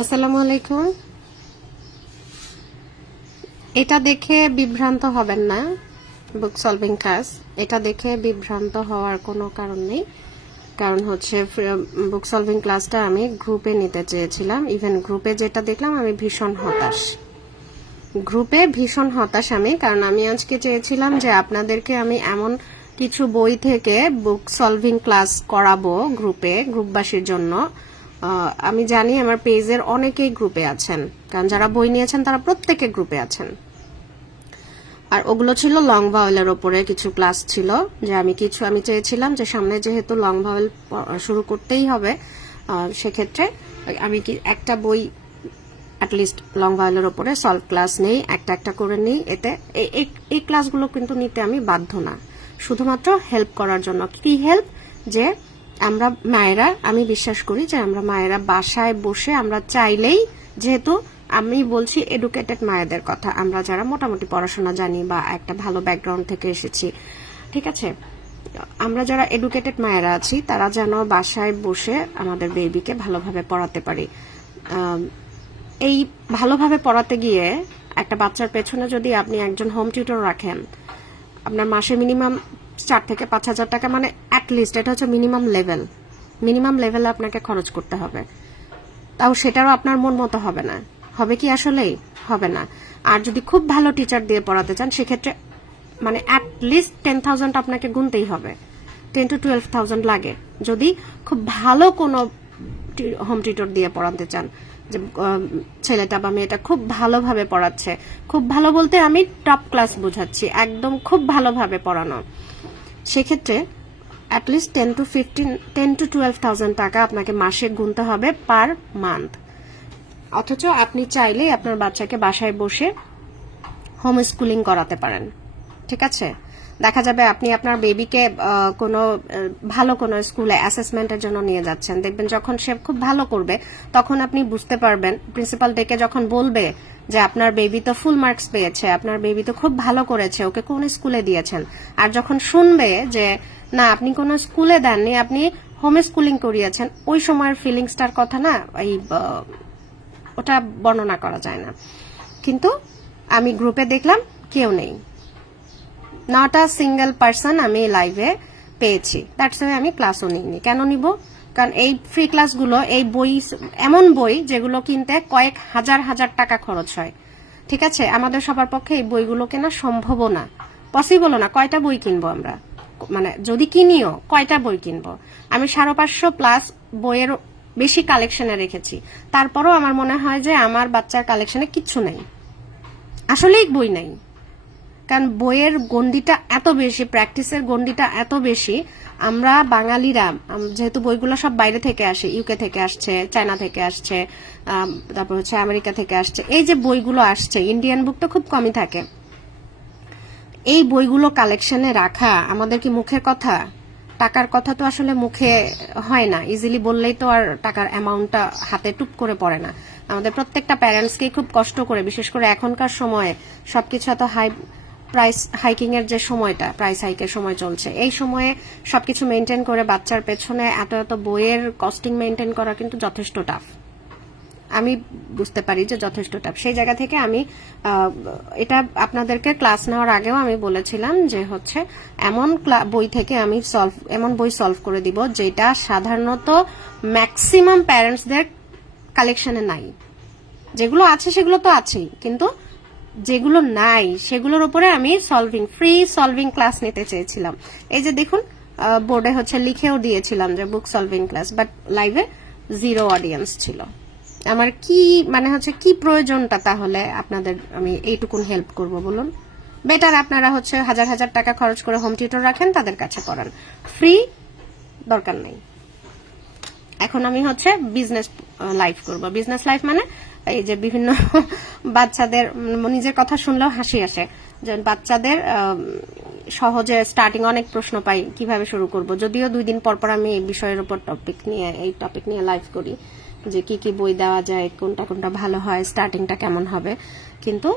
আসসালামু আলাইকুম। এটা দেখে বিভ্রান্ত হবেন না, বুক সলভিং ক্লাস। এটা দেখে বিভ্রান্ত হওয়ার কোনো কারণ নেই। কারণ হচ্ছে বুক সলভিং ক্লাসটা আমি গ্রুপে নিতে চেয়েছিলাম। ইভেন গ্রুপে যেটা দেখলাম আমি ভীষণ হতাশ। আমি, কারণ আমি আজকে চেয়েছিলাম যে আপনাদেরকে আমি এমন কিছু বই থেকে বুক সলভিং ক্লাস করাবো গ্রুপবাসীর জন্য। আমি জানি আমার পেজের অনেকেই গ্রুপে আছেন, কারণ যারা বই নিয়েছেন তারা প্রত্যেকে গ্রুপে আছেন। আর ওগুলো ছিল লং ভাওয়েলের ওপরে কিছু ক্লাস ছিল, যে আমি চেয়েছিলাম যে সামনে যেহেতু লং ভাওয়েল শুরু করতেই হবে, সেক্ষেত্রে আমি একটা বই অ্যাটলিস্ট লং ভাওয়েলের ওপরে সলভ ক্লাস নেই, একটা করে নেই। এতে এই ক্লাসগুলো কিন্তু নিতে আমি বাধ্য না, শুধুমাত্র হেল্প করার জন্য। কি হেল্প? যে আমরা মায়েরা, আমি বিশ্বাস করি যে আমরা মায়েরা বাসায় বসে আমরা চাইলেই, যেহেতু আমি বলছি এডুকেটেড মায়েদের কথা, আমরা যারা মোটামুটি পড়াশোনা জানি বা একটা ভালো ব্যাকগ্রাউন্ড থেকে এসেছি, ঠিক আছে, আমরা যারা এডুকেটেড মায়েরা আছি তারা যেন বাসায় বসে আমাদের বেবিকে ভালোভাবে পড়াতে পারি। এই ভালোভাবে পড়াতে গিয়ে একটা বাচ্চার পেছনে যদি আপনি একজন হোম টিউটর রাখেন, আপনার মাসে মিনিমাম 4 থেকে 5,000 টাকা, মানে অ্যাটলিস্ট এটা হচ্ছে মিনিমাম লেভেলে আপনাকে খরচ করতে হবে। তাও সেটারও আপনার মন মতো হবে না। হবে কি? আসলেই হবে না। আর যদি খুব ভালো টিচার দিয়ে পড়াতে চান, সেক্ষেত্রে মানে অ্যাটলিস্ট 10,000 আপনাকে গুনতেই হবে। 10 to 12,000 লাগে যদি খুব ভালো কোনো হোম টিউটর দিয়ে পড়াতে চান, যে ছেলেটা বা মেয়েটা খুব ভালোভাবে পড়াচ্ছে। খুব ভালো বলতে আমি টপ ক্লাস বোঝাচ্ছি, একদম খুব ভালোভাবে পড়ানো। সেক্ষেত্রে অ্যাটলিস্ট 10 to 12,000 টাকা আপনাকে মাসে গুনতে হবে পার মান্থ। অথচ আপনি চাইলেই আপনার বাচ্চাকে বাসায় বসে হোম স্কুলিং করাতে পারেন, ঠিক আছে? দেখা যাবে আপনি আপনার বেবিকে কোনো ভালো কোনো স্কুলে অ্যাসেসমেন্টের জন্য নিয়ে যাচ্ছেন। দেখবেন যখন সে খুব ভালো করবে, তখন আপনি বুঝতে পারবেন, প্রিন্সিপাল ডেকে যখন বলবে যে আপনার বেবি তো ফুল মার্কস পেয়েছে, আপনার বেবি তো খুব ভালো করেছে, ওকে কোন স্কুলে দিয়েছেন। আর যখন শুনবে যে না, আপনি কোনো স্কুলে দেননি, আপনি হোম স্কুলিং করিয়েছেন, ওই সময়ের ফিলিংসটার কথা না, ওটা বর্ণনা করা যায় না। কিন্তু আমি গ্রুপে দেখলাম কেউ নেই, নট আ সিঙ্গেল পার্সন আমি লাইভে পেয়েছি। দ্যাটস ওয়াই আমি ক্লাসও নিইনি। কেন নিব? কারণ এই ফ্রি ক্লাসগুলো, এই বই, এমন বই যেগুলো কিনতে কয়েক হাজার টাকা খরচ হয়, ঠিক আছে? আমাদের সবার পক্ষে এই বইগুলো কেনা সম্ভবও না, পসিবলও না। কয়টা বই কিনবো আমরা? মানে যদি কিনিও, কয়টা বই কিনবো? আমি 550 প্লাস বইয়ের বেশি কালেকশনে রেখেছি। তারপরও আমার মনে হয় যে আমার বাচ্চার কালেকশনে কিচ্ছু নেই, আসলেই বই নেই। কারণ বইয়ের গণ্ডিটা এত বেশি, প্র্যাকটিসের গণ্ডিটা এত বেশি। আমরা বাঙালিরা, যেহেতু বইগুলো সব বাইরে থেকে আসে, ইউকে থেকে আসছে, চায়না থেকে আসছে, তারপর হচ্ছে আমেরিকা থেকে আসছে, এই যে বইগুলো আসছে, ইন্ডিয়ান বুক তো খুব কমই থাকে। এই বইগুলো কালেকশনে রাখা আমাদের কি মুখের কথা? টাকার কথা তো আসলে মুখে হয় না, ইজিলি বললেই তো আর টাকার অ্যামাউন্টটা হাতে টুপ করে পড়ে না। আমাদের প্রত্যেকটা প্যারেন্টসকেই খুব কষ্ট করে, বিশেষ করে এখনকার সময়ে সবকিছু এত প্রাইস হাইকিং এর যে সময়টা, প্রাইস হাইকের সময় চলছে, এই সময়ে সবকিছু মেনটেন করে বাচ্চার পেছনে এত বইয়ের কস্টিং মেনটেন করা কিন্তু যথেষ্ট টাফ। আমি বুঝতে পারি যে যথেষ্ট টাফ। সেই জায়গা থেকে আমি এটা আপনাদেরকে ক্লাস নেওয়ার আগেও আমি বলেছিলাম যে হচ্ছে এমন বই থেকে আমি এমন বই সলভ করে দিব যেটা সাধারণত ম্যাক্সিমাম প্যারেন্টসদের কালেকশনে নাই। যেগুলো আছে সেগুলো তো আছেই, কিন্তু যেগুলো নাই সেগুলোর উপরে আমি ফ্রি সলভিং ক্লাস নিতে চেয়েছিলাম। এই যে দেখুন, বোর্ডে হচ্ছে লিখেও দিয়েছিলাম যে বুক সলভিং ক্লাস, বাট লাইভে 0 অডিয়েন্স ছিল। আমার কি মানে হচ্ছে কি প্রয়োজনটা তাহলে আপনাদের আমি এইটুকুন হেল্প করব বলুন? বেটার আপনারা হচ্ছে হাজার টাকা খরচ করে হোম টিউটর রাখেন, তাদের কাছে পড়ান, ফ্রি দরকার নেই। এখন আমি হচ্ছে বিজনেস লাইফ করব। বিজনেস লাইফ মানে এই যে বিভিন্ন বাচ্চাদের, নিজের কথা শুনলেও হাসি আসে, যে বাচ্চাদের সহজে স্টার্টিং অনেক প্রশ্ন পাই, কিভাবে শুরু করব। যদিও 2 দিন পর আমি এই বিষয়ের উপর এই টপিক নিয়ে লাইভ করি, যে কি বই দেওয়া যায়, কোনটা ভালো হয়, স্টার্টিংটা কেমন হবে। কিন্তু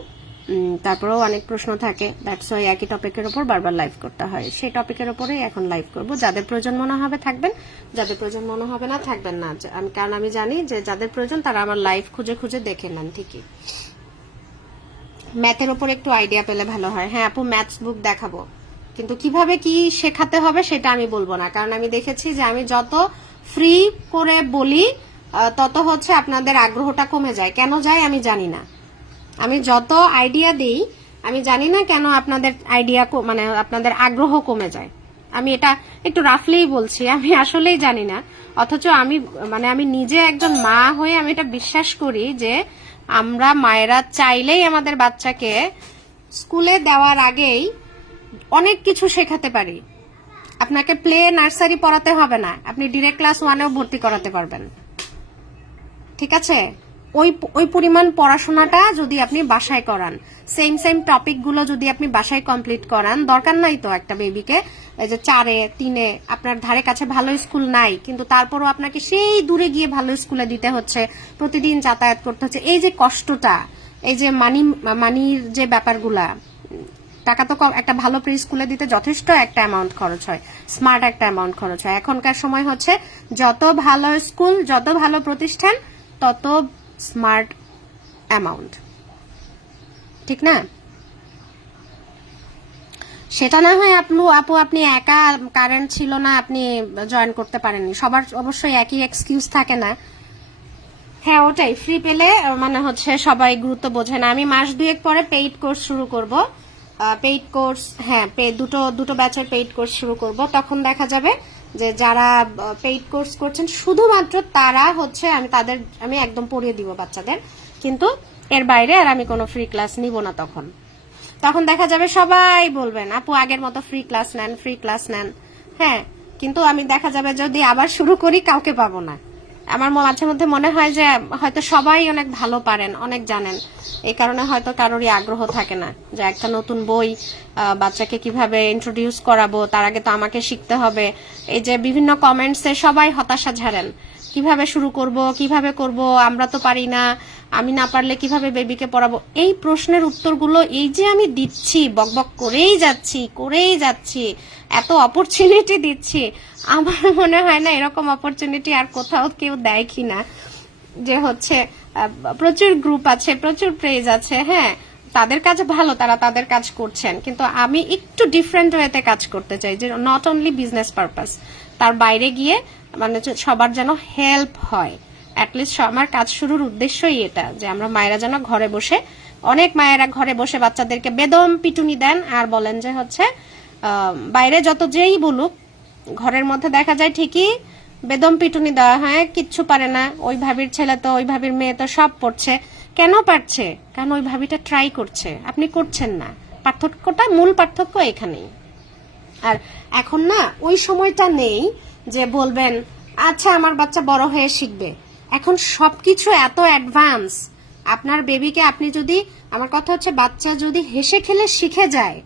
তারপরেও অনেক প্রশ্ন থাকে, দ্যাটস ওয়াই একই টপিকের উপর বারবার লাইভ করতে হয়। সেই টপিকের উপরেই এখন লাইভ করব। যাদের প্রয়োজন মনে হবে থাকবেন, যাদের প্রয়োজন মনে হবে না থাকবেন না। কারণ আমি জানি যে যাদের প্রয়োজন তারা আমার লাইভ খুঁজে খুঁজে দেখে নেন ঠিকই। ম্যাথের উপর একটু আইডিয়া পেলে ভালো হয়। হ্যাঁ আপু, ম্যাথস বুক দেখাবো, কিন্তু কিভাবে কি শেখাতে হবে সেটা আমি বলবো না, কারণ আমি দেখেছি যে আমি যত ফ্রি করে বলি তত হচ্ছে আপনাদের আগ্রহটা কমে যায়। কেন যায় আমি জানি না। আমি যত আইডিয়া দিই আমি জানি না কেন আপনাদের আইডিয়া মানে আপনাদের আগ্রহ কমে যায়। আমি এটা একটু রাফলিই বলছি, আমি আসলেই জানি না। অথচ আমি নিজে একজন মা হয়ে আমি এটা বিশ্বাস করি যে আমরা মায়েরা চাইলেই আমাদের বাচ্চাকে স্কুলে দেওয়ার আগেই অনেক কিছু শেখাতে পারি। আপনাকে প্লে নার্সারি পড়াতে হবে না, আপনি ডিরেক্ট ক্লাস 1-এও ভর্তি করাতে পারবেন। ঠিক আছে, ওই পরিমাণ পড়াশোনাটা যদি আপনি বাসায় করান, সেম টপিক গুলো যদি আপনি বাসায় কমপ্লিট করান, দরকার নাই তো একটা বেবিকে এই যে 4-এ 3-এ আপনার ধারে কাছে ভালো স্কুল নাই, কিন্তু তারপরও আপনাকে সেই দূরে গিয়ে ভালো স্কুলে দিতে হচ্ছে, প্রতিদিন যাতায়াত করতে হচ্ছে। এই যে কষ্টটা, এই যে মানির যে ব্যাপারগুলা, টাকা তো একটা ভালো প্রি স্কুলে দিতে যথেষ্ট একটা অ্যামাউন্ট খরচ হয়, স্মার্ট একটা অ্যামাউন্ট খরচ হয়। এখনকার সময় হচ্ছে যত ভালো স্কুল, যত ভালো প্রতিষ্ঠান, তত স্মার্ট অ্যামাউন্ট, ঠিক না? সেটা না হয় আপু আপনি একা কারেন্ট ছিল না, আপনি জয়েন করতে পারেননি, সবার অবশ্যই একই এক্সকিউজ থাকে না। হ্যাঁ ওটাই, ফ্রি পেলে মানে হচ্ছে সবাই গুরুত্ব বোঝে না। আমি মাস 2 পরে পেইড কোর্স শুরু করব, পেইড কোর্স, হ্যাঁ দুটো ব্যাচের পেইড কোর্স শুরু করব। তখন দেখা যাবে যে যারা পেইড কোর্স করছেন শুধুমাত্র তারা হচ্ছে আমি একদম পড়িয়ে দিব বাচ্চাদের, কিন্তু এর বাইরে আর আমি কোনো ফ্রি ক্লাস নিব না। তখন দেখা যাবে সবাই বলবেন আপু আগের মতো ফ্রি ক্লাস নেন। হ্যাঁ, কিন্তু আমি দেখা যাবে যদি আবার শুরু করি কাউকে পাবো না। আমার মাঝে মধ্যে মনে হয় যে হয়তো সবাই অনেক ভালো পারেন, অনেক জানেন, এই কারণে হয়তো কারোরই আগ্রহ থাকে না যে একটা নতুন বই বাচ্চাকে কিভাবে ইন্ট্রোডিউস করাবো, তার আগে তো আমাকে শিখতে হবে। এই যে বিভিন্ন কমেন্টসে সবাই হতাশা ঝাড়েন, কিভাবে শুরু করব, কিভাবে করব, আমরা তো পারি না, আমি না পারলে কিভাবে বেবিকে পড়াবো। এই প্রশ্নের উত্তরগুলো এই যে আমি দিচ্ছি, বকবক করেই যাচ্ছি, এত অপরচুনিটি দিচ্ছি, আমার মনে হয় না এরকম অপরচুনিটি আর কোথাও কেউ দেয় কিনা। যে হচ্ছে প্রচুর গ্রুপ আছে, প্রচুর পেজ আছে, হ্যাঁ তাদের কাজ ভালো, তারা তাদের কাজ করছেন, কিন্তু আমি একটু ডিফারেন্ট ওয়েতে কাজ করতে চাই, যে নট অনলি বিজনেস পারপাস, তার বাইরে গিয়ে মানে সবার যেন হেল্প হয়। অ্যাটলিস্ট আমার কাজ শুরুর উদ্দেশ্যই এটা, যে আমরা মায়েরা যেন ঘরে বসে, অনেক মায়েরা ঘরে বসে বাচ্চাদেরকে বেদম পিটুনি দেন আর বলেন যে হচ্ছে বাইরে যত যেই বলুক, ঘরের মধ্যে দেখা যায় ঠিকই বেদম পিটুনি দেওয়া হয়, কিচ্ছু পারে না, ওই ভাবির ছেলে তো, ওই ভাবির মেয়ে তো সব পড়ছে। কেন পারছে? কারণ ওই ভাবিটা ট্রাই করছে, আপনি করছেন না। মূল পার্থক্য এখানেই। আর এখন না ওই সময়টা নেই যে বলবেন আচ্ছা আমার বাচ্চা বড় হয়ে শিখবে। এখন সবকিছু এত অ্যাডভান্স, আপনার বেবিকে আপনি যদি, আমার কথা হচ্ছে বাচ্চা যদি হেসে খেলে শিখে যায়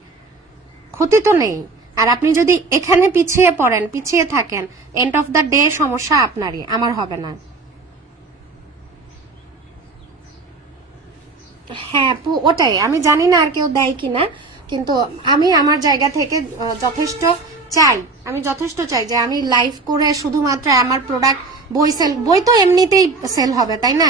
ক্ষতি তো নেই। আর আপনি যদি এখানে পিছিয়ে থাকেন, এন্ড অফ দ্য ডে সমস্যা আপনারই, আমার হবে না। হ্যাঁ আপু ওটাই, আমি জানি না আর কেউ দেয় কিনা, কিন্তু আমি আমার জায়গা থেকে যথেষ্ট চাই যে আমি লাইভ করে শুধুমাত্র আমার প্রোডাক্ট, বই তো এমনিতেই সেল হবে তাই না,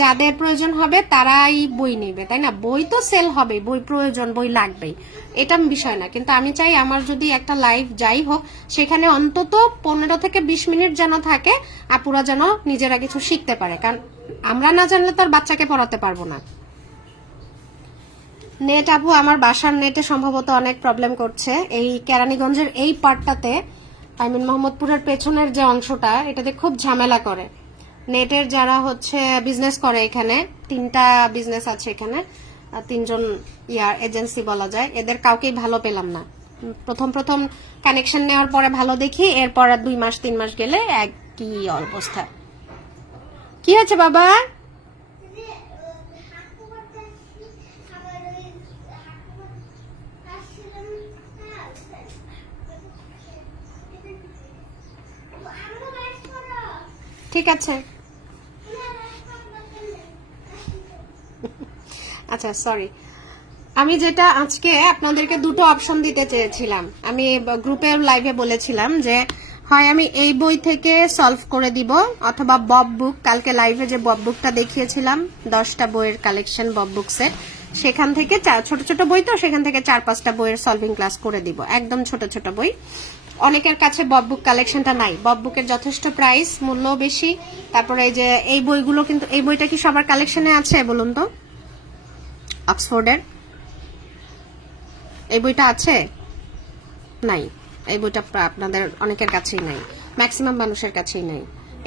যাদের প্রয়োজন হবে তারাই বই নেবে তাই না, বই তো সেল হবে, বই প্রয়োজন, বই লাগবেই, এটা বিষয় না। কিন্তু আমি চাই আমার যদি একটা লাইভ যাই হোক, সেখানে অন্তত 15 থেকে 20 মিনিট যেন থাকে, আপুরা যেন নিজেরা কিছু শিখতে পারে, কারণ আমরা না জানলে তো আর বাচ্চাকে পড়াতে পারবো না। নেট আপু আমার বাসার নেটে সম্ভবত অনেক প্রবলেম করছে, এই কেরানীগঞ্জের এই পার্টটাতে, মোহাম্মদপুরের পেছনের যে অংশটা, এটাতে খুব ঝামেলা করে নেটের। যারা হচ্ছে বিজনেস করে, এখানে 3টা বিজনেস আছে, এখানে 3জন এজেন্সি বলা যায়, এদের কাউকেই ভালো পেলাম না। প্রথম কানেকশন নেওয়ার পরে ভালো দেখি, এরপর 2 মাস 3 মাস গেলে একই অবস্থা। কি হচ্ছে বাবা? ঠিক আছে, আচ্ছা সরি। আমি যেটা আজকে আপনাদেরকে দুটো অপশন দিতে চেয়েছিলাম, আমি গ্রুপের লাইভে বলেছিলাম যে হয় আমি এই বই থেকে সলভ করে দিব, অথবা বব বুক, কালকে লাইভে যে বব বুকটা দেখিয়েছিলাম 10টা বইয়ের কালেকশন বব বুক সেট, সেখান থেকে ছোট ছোট বই, তো সেখান থেকে 4-5টা বইয়ের সলভিং ক্লাস করে দিব, একদম ছোট ছোট বই। অনেকের কাছে বব বুক কালেকশনটা নাই, বব বুকের যথেষ্ট প্রাইস, মূল্য বেশি। তারপরে এই যে এই বইগুলো, কিন্তু এই বইটা কি সবার কালেকশনে আছে বলুন তো? অক্সফোর্ডের এই বইটা আছে? নাই। এই বইটা আপনাদের অনেকের কাছেই নাই, ম্যাক্সিমাম মানুষের কাছেই নাই।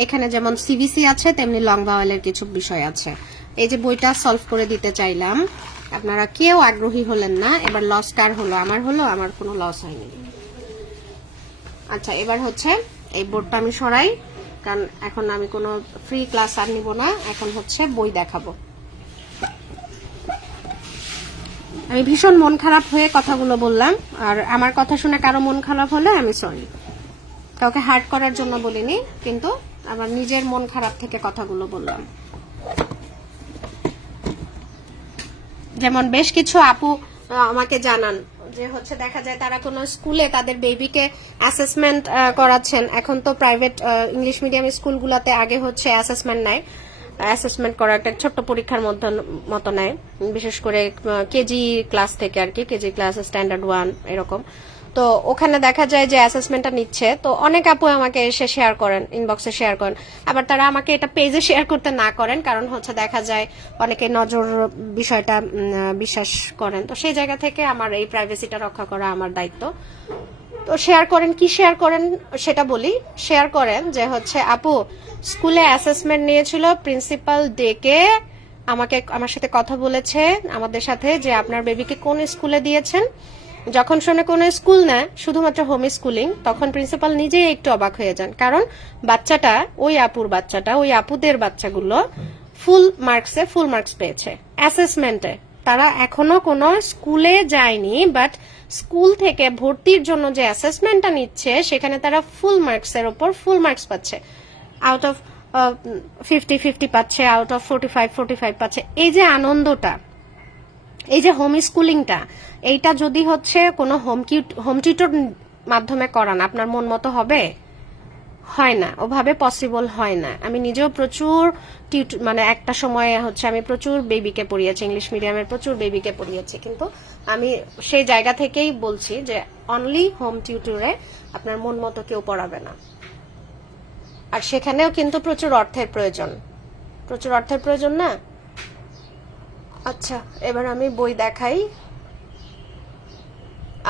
এখানে যেমন সিবিসি আছে, তেমনি লং ভাওয়েলের কিছু বিষয় আছে। এই যে বইটা সলভ করে দিতে চাইলাম, আপনারা কেউ আগ্রহী হলেন না। এবার লস কার হলো? আমার হলো, আমার কোনো লস হয়নি। আচ্ছা, এবার হচ্ছে এই বোর্ডটা আমি সরাই, কারণ এখন আমি কোনো ফ্রি ক্লাস আর নিব না, এখন হচ্ছে বই দেখাবো। আমি ভীষণ মন খারাপ হয়ে কথাগুলো বললাম, আর আমার কথা শুনে কারো মন খারাপ হলে আমি সরি, কাউকে হার্ট করার জন্য বলিনি, কিন্তু আমার নিজের মন খারাপ থেকে কথাগুলো বললাম। যেমন বেশ কিছু আপু আমাকে জানান যে হচ্ছে দেখা যায় তারা কোনো স্কুলে তাদের বেবিকে অ্যাসেসমেন্ট করাচ্ছেন। এখন তো প্রাইভেট ইংলিশ মিডিয়াম স্কুলগুলোতে আগে হচ্ছে অ্যাসেসমেন্ট নেয়, অ্যাসেসমেন্ট করা একটা ছোট্ট পরীক্ষার মতো নেয়, বিশেষ করে কেজি ক্লাস থেকে আর কি, কেজি ক্লাস স্ট্যান্ডার্ড 1 এরকম। তো ওখানে দেখা যায় যে অ্যাসেসমেন্টটা নিচ্ছে, তো অনেক আপু আমাকে এসে শেয়ার করেন, ইনবক্সে শেয়ার করেন। আবার তারা আমাকে এটা পেজে শেয়ার করতে না করেন, কারণ হচ্ছে দেখা যায় অনেকে নজর বিষয়টা বিশ্বাস করেন। তো সেই জায়গা থেকে আমার এই প্রাইভেসিটা রক্ষা করা আমার দায়িত্ব। তো শেয়ার করেন, কি শেয়ার করেন সেটা বলি। শেয়ার করেন যে হচ্ছে আপু স্কুলে অ্যাসেসমেন্ট নিয়েছিল, প্রিন্সিপাল ডেকে আমার সাথে কথা বলেছে আমাদের সাথে যে আপনার বেবিকে কোন স্কুলে দিয়েছেন। যখন শুনে কোনো স্কুল না, শুধুমাত্র হোম স্কুলিং, তখন প্রিন্সিপাল নিজেই একটু অবাক হয়ে যান, কারণ বাচ্চাটা, ওই আপুদের বাচ্চাগুলো ফুল মার্কস পেয়েছে অ্যাসেসমেন্টে। তারা এখনো কোনো স্কুলে যায়নি, বাট স্কুল থেকে ভর্তির জন্য যে অ্যাসেসমেন্টটা নিচ্ছে সেখানে তারা ফুল মার্কসের ওপর ফুল মার্কস পাচ্ছে, আউট অফ 50 পাচ্ছে, আউট অফ 45 পাচ্ছে। এই যে আনন্দটা, এই যে হোম স্কুলিংটা, এইটা যদি হচ্ছে কোনো হোম টিউটর মাধ্যমে করান, আপনার মন মতো হবে? হয় না, ওভাবে পসিবল হয় না। আমি নিজেও প্রচুর মানে একটা সময়ে হচ্ছে আমি প্রচুর বেবিকে পড়িয়েছি, ইংলিশ মিডিয়ামের প্রচুর বেবিকে পড়িয়েছি, কিন্তু আমি সেই জায়গা থেকেই বলছি যে অনলি হোম টিউটরে আপনার মন মতো কেউ পড়াবে না। আর সেখানেও কিন্তু প্রচুর অর্থের প্রয়োজন না। আচ্ছা, এবার আমি বই দেখাই।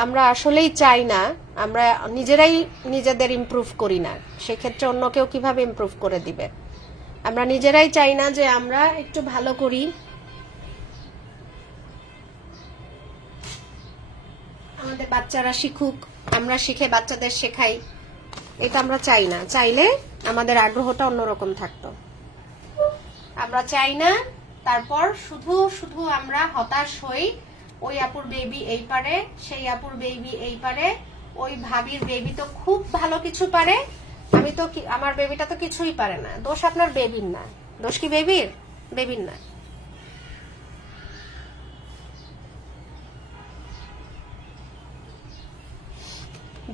আমরা আসলেই চাই না, আমরা নিজেরাই নিজেদের ইমপ্রুভ করি না, সেক্ষেত্রে অন্য কেউ কিভাবে ইমপ্রুভ করে দিবে? আমরা নিজেরাই চাই না যে আমরা একটু ভালো করি, আমাদের বাচ্চারা শিখুক, আমরা শিখে বাচ্চাদের শেখাই, এটা আমরা চাই না। চাইলে আমাদের আগ্রহটা অন্যরকম থাকতো। আমরা চাই না, তারপর শুধু আমরা হতাশ হই। ওই আপুর বেবি এই পারে, সেই আপুর বেবি এই পারে, ওই ভাবির বেবি তো খুব ভালো কিছু পারে, আমি তো আমার বেবিটা তো কিছুই পারে না। দোষ আপনার বেবির না, দোষ কি বেবির না।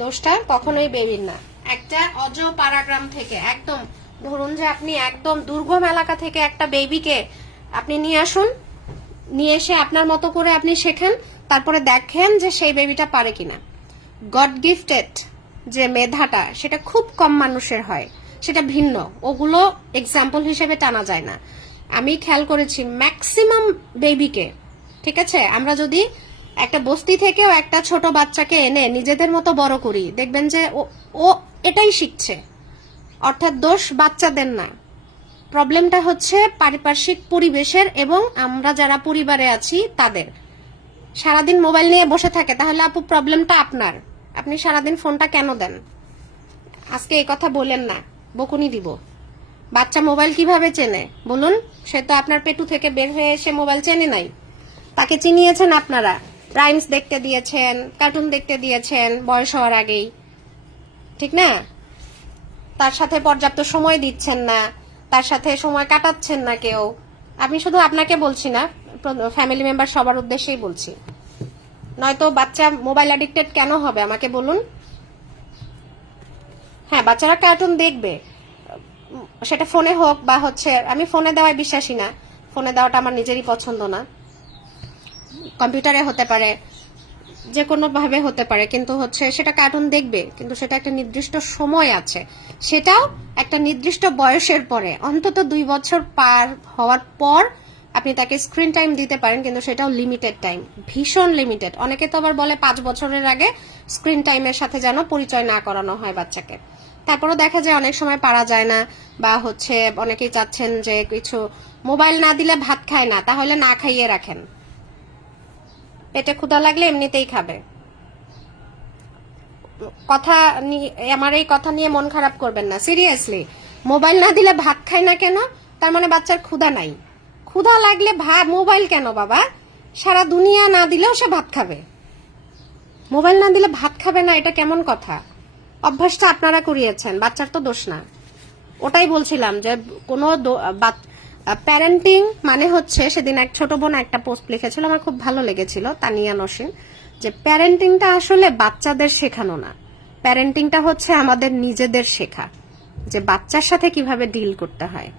দোষটা কখনোই বেবির না। একটা অজ পাড়াগ্রাম থেকে, একদম ধরুন যে আপনি একদম দুর্গম এলাকা থেকে একটা বেবিকে আপনি নিয়ে আসুন, নিয়ে এসে আপনার মতো করে আপনি শেখান, তারপরে দেখেন যে সেই বেবিটা পারে কিনা। গড গিফটেড যে মেধাটা, সেটা খুব কম মানুষের হয়, সেটা ভিন্ন, ওগুলো এক্সাম্পল হিসেবে টানা যায় না। আমি খেয়াল করেছি ম্যাক্সিমাম বেবিকে, ঠিক আছে, আমরা যদি একটা বস্তি থেকেও একটা ছোট বাচ্চাকে এনে নিজেদের মতো বড় করি, দেখবেন যে ও এটাই শিখছে। অর্থাৎ দোষ বাচ্চাদের না, প্রবলেমটা হচ্ছে পারিপার্শ্বিক পরিবেশের, এবং আমরা যারা পরিবারে আছি তাদের। সারাদিন মোবাইল নিয়ে বসে থাকে, তাহলে আপু প্রবলেমটা আপনার, আপনি সারাদিন ফোনটা কেন দেন? আজকে এই কথা বলেন না, বকুনি দিব। বাচ্চা মোবাইল কিভাবে চেনে বলুন? সে তো আপনার পেটু থেকে বের হয়ে এসে মোবাইল চেনে নাই, তাকে চিনিয়েছেন আপনারা, রাইমস দেখতে দিয়েছেন, কার্টুন দেখতে দিয়েছেন বয়স হওয়ার আগেই, ঠিক না? তার সাথে পর্যাপ্ত সময় দিচ্ছেন না, তার সাথে সময় কাটাচ্ছেন না কেউ। আমি শুধু আপনাকে বলছি না, ফ্যামিলি মেম্বার সবার উদ্দেশ্যেই বলছি। নয়তো বাচ্চা মোবাইল অ্যাডিক্টেড কেন হবে আমাকে বলুন। হ্যাঁ, বাচ্চারা কার্টুন দেখবে, সেটা ফোনে হোক বা হচ্ছে, আমি ফোনে দেওয়ায় বিশ্বাসী না, ফোনে দেওয়াটা আমার নিজেরই পছন্দ না। কম্পিউটারে হতে পারে, যে কোনো ভাবে হতে পারে, কিন্তু হচ্ছে সেটা কার্টুন দেখবে, কিন্তু সেটা একটা নির্দিষ্ট সময় আছে, সেটাও একটা নির্দিষ্ট বয়সের পরে, অন্তত 2 বছর পার হওয়ার পর আপনি তাকে স্ক্রিন টাইম দিতে পারেন, কিন্তু সেটাও লিমিটেড টাইম, ভীষণ লিমিটেড। অনেকে তো আবার বলে 5 বছরের আগে স্ক্রিন টাইমের সাথে যেন পরিচয় না করানো হয় বাচ্চাকে। তারপরও দেখা যায় অনেক সময় পারা যায় না, বা হচ্ছে অনেকেই চাচ্ছেন যে কিছু মোবাইল না দিলে ভাত খায় না, তাহলে না খাইয়ে রাখেন, পেটে ক্ষুধা লাগলে এমনিতেই খাবে। কথা আমার এই কথা নিয়ে মন খারাপ করবেন না, সিরিয়াসলি। মোবাইল না দিলে ভাত খায় না কেন? তার মানে বাচ্চার ক্ষুধা নাই। ক্ষুধা লাগলে মোবাইল কেন বাবা? সারা দুনিয়া না দিলেও সে ভাত খাবে, মোবাইল না দিলে ভাত খাবে না, এটা কেমন কথা? অভ্যাসটা আপনারা করিয়েছেন, বাচ্চার তো দোষ না। ওটাই বলছিলাম যে কোনো প্যারেন্টিং মানে হচ্ছে, সেদিন এক ছোট বোন একটা পোস্ট লিখেছিল, আমার খুব ভালো লেগেছিল, তানিয়া নসীন, যে প্যারেন্টিংটা আসলে বাচ্চাদের শেখানো না, প্যারেন্টিংটা হচ্ছে আমাদের নিজেদের শেখা, যে বাচ্চার সাথে কিভাবে ডিল করতে হয়,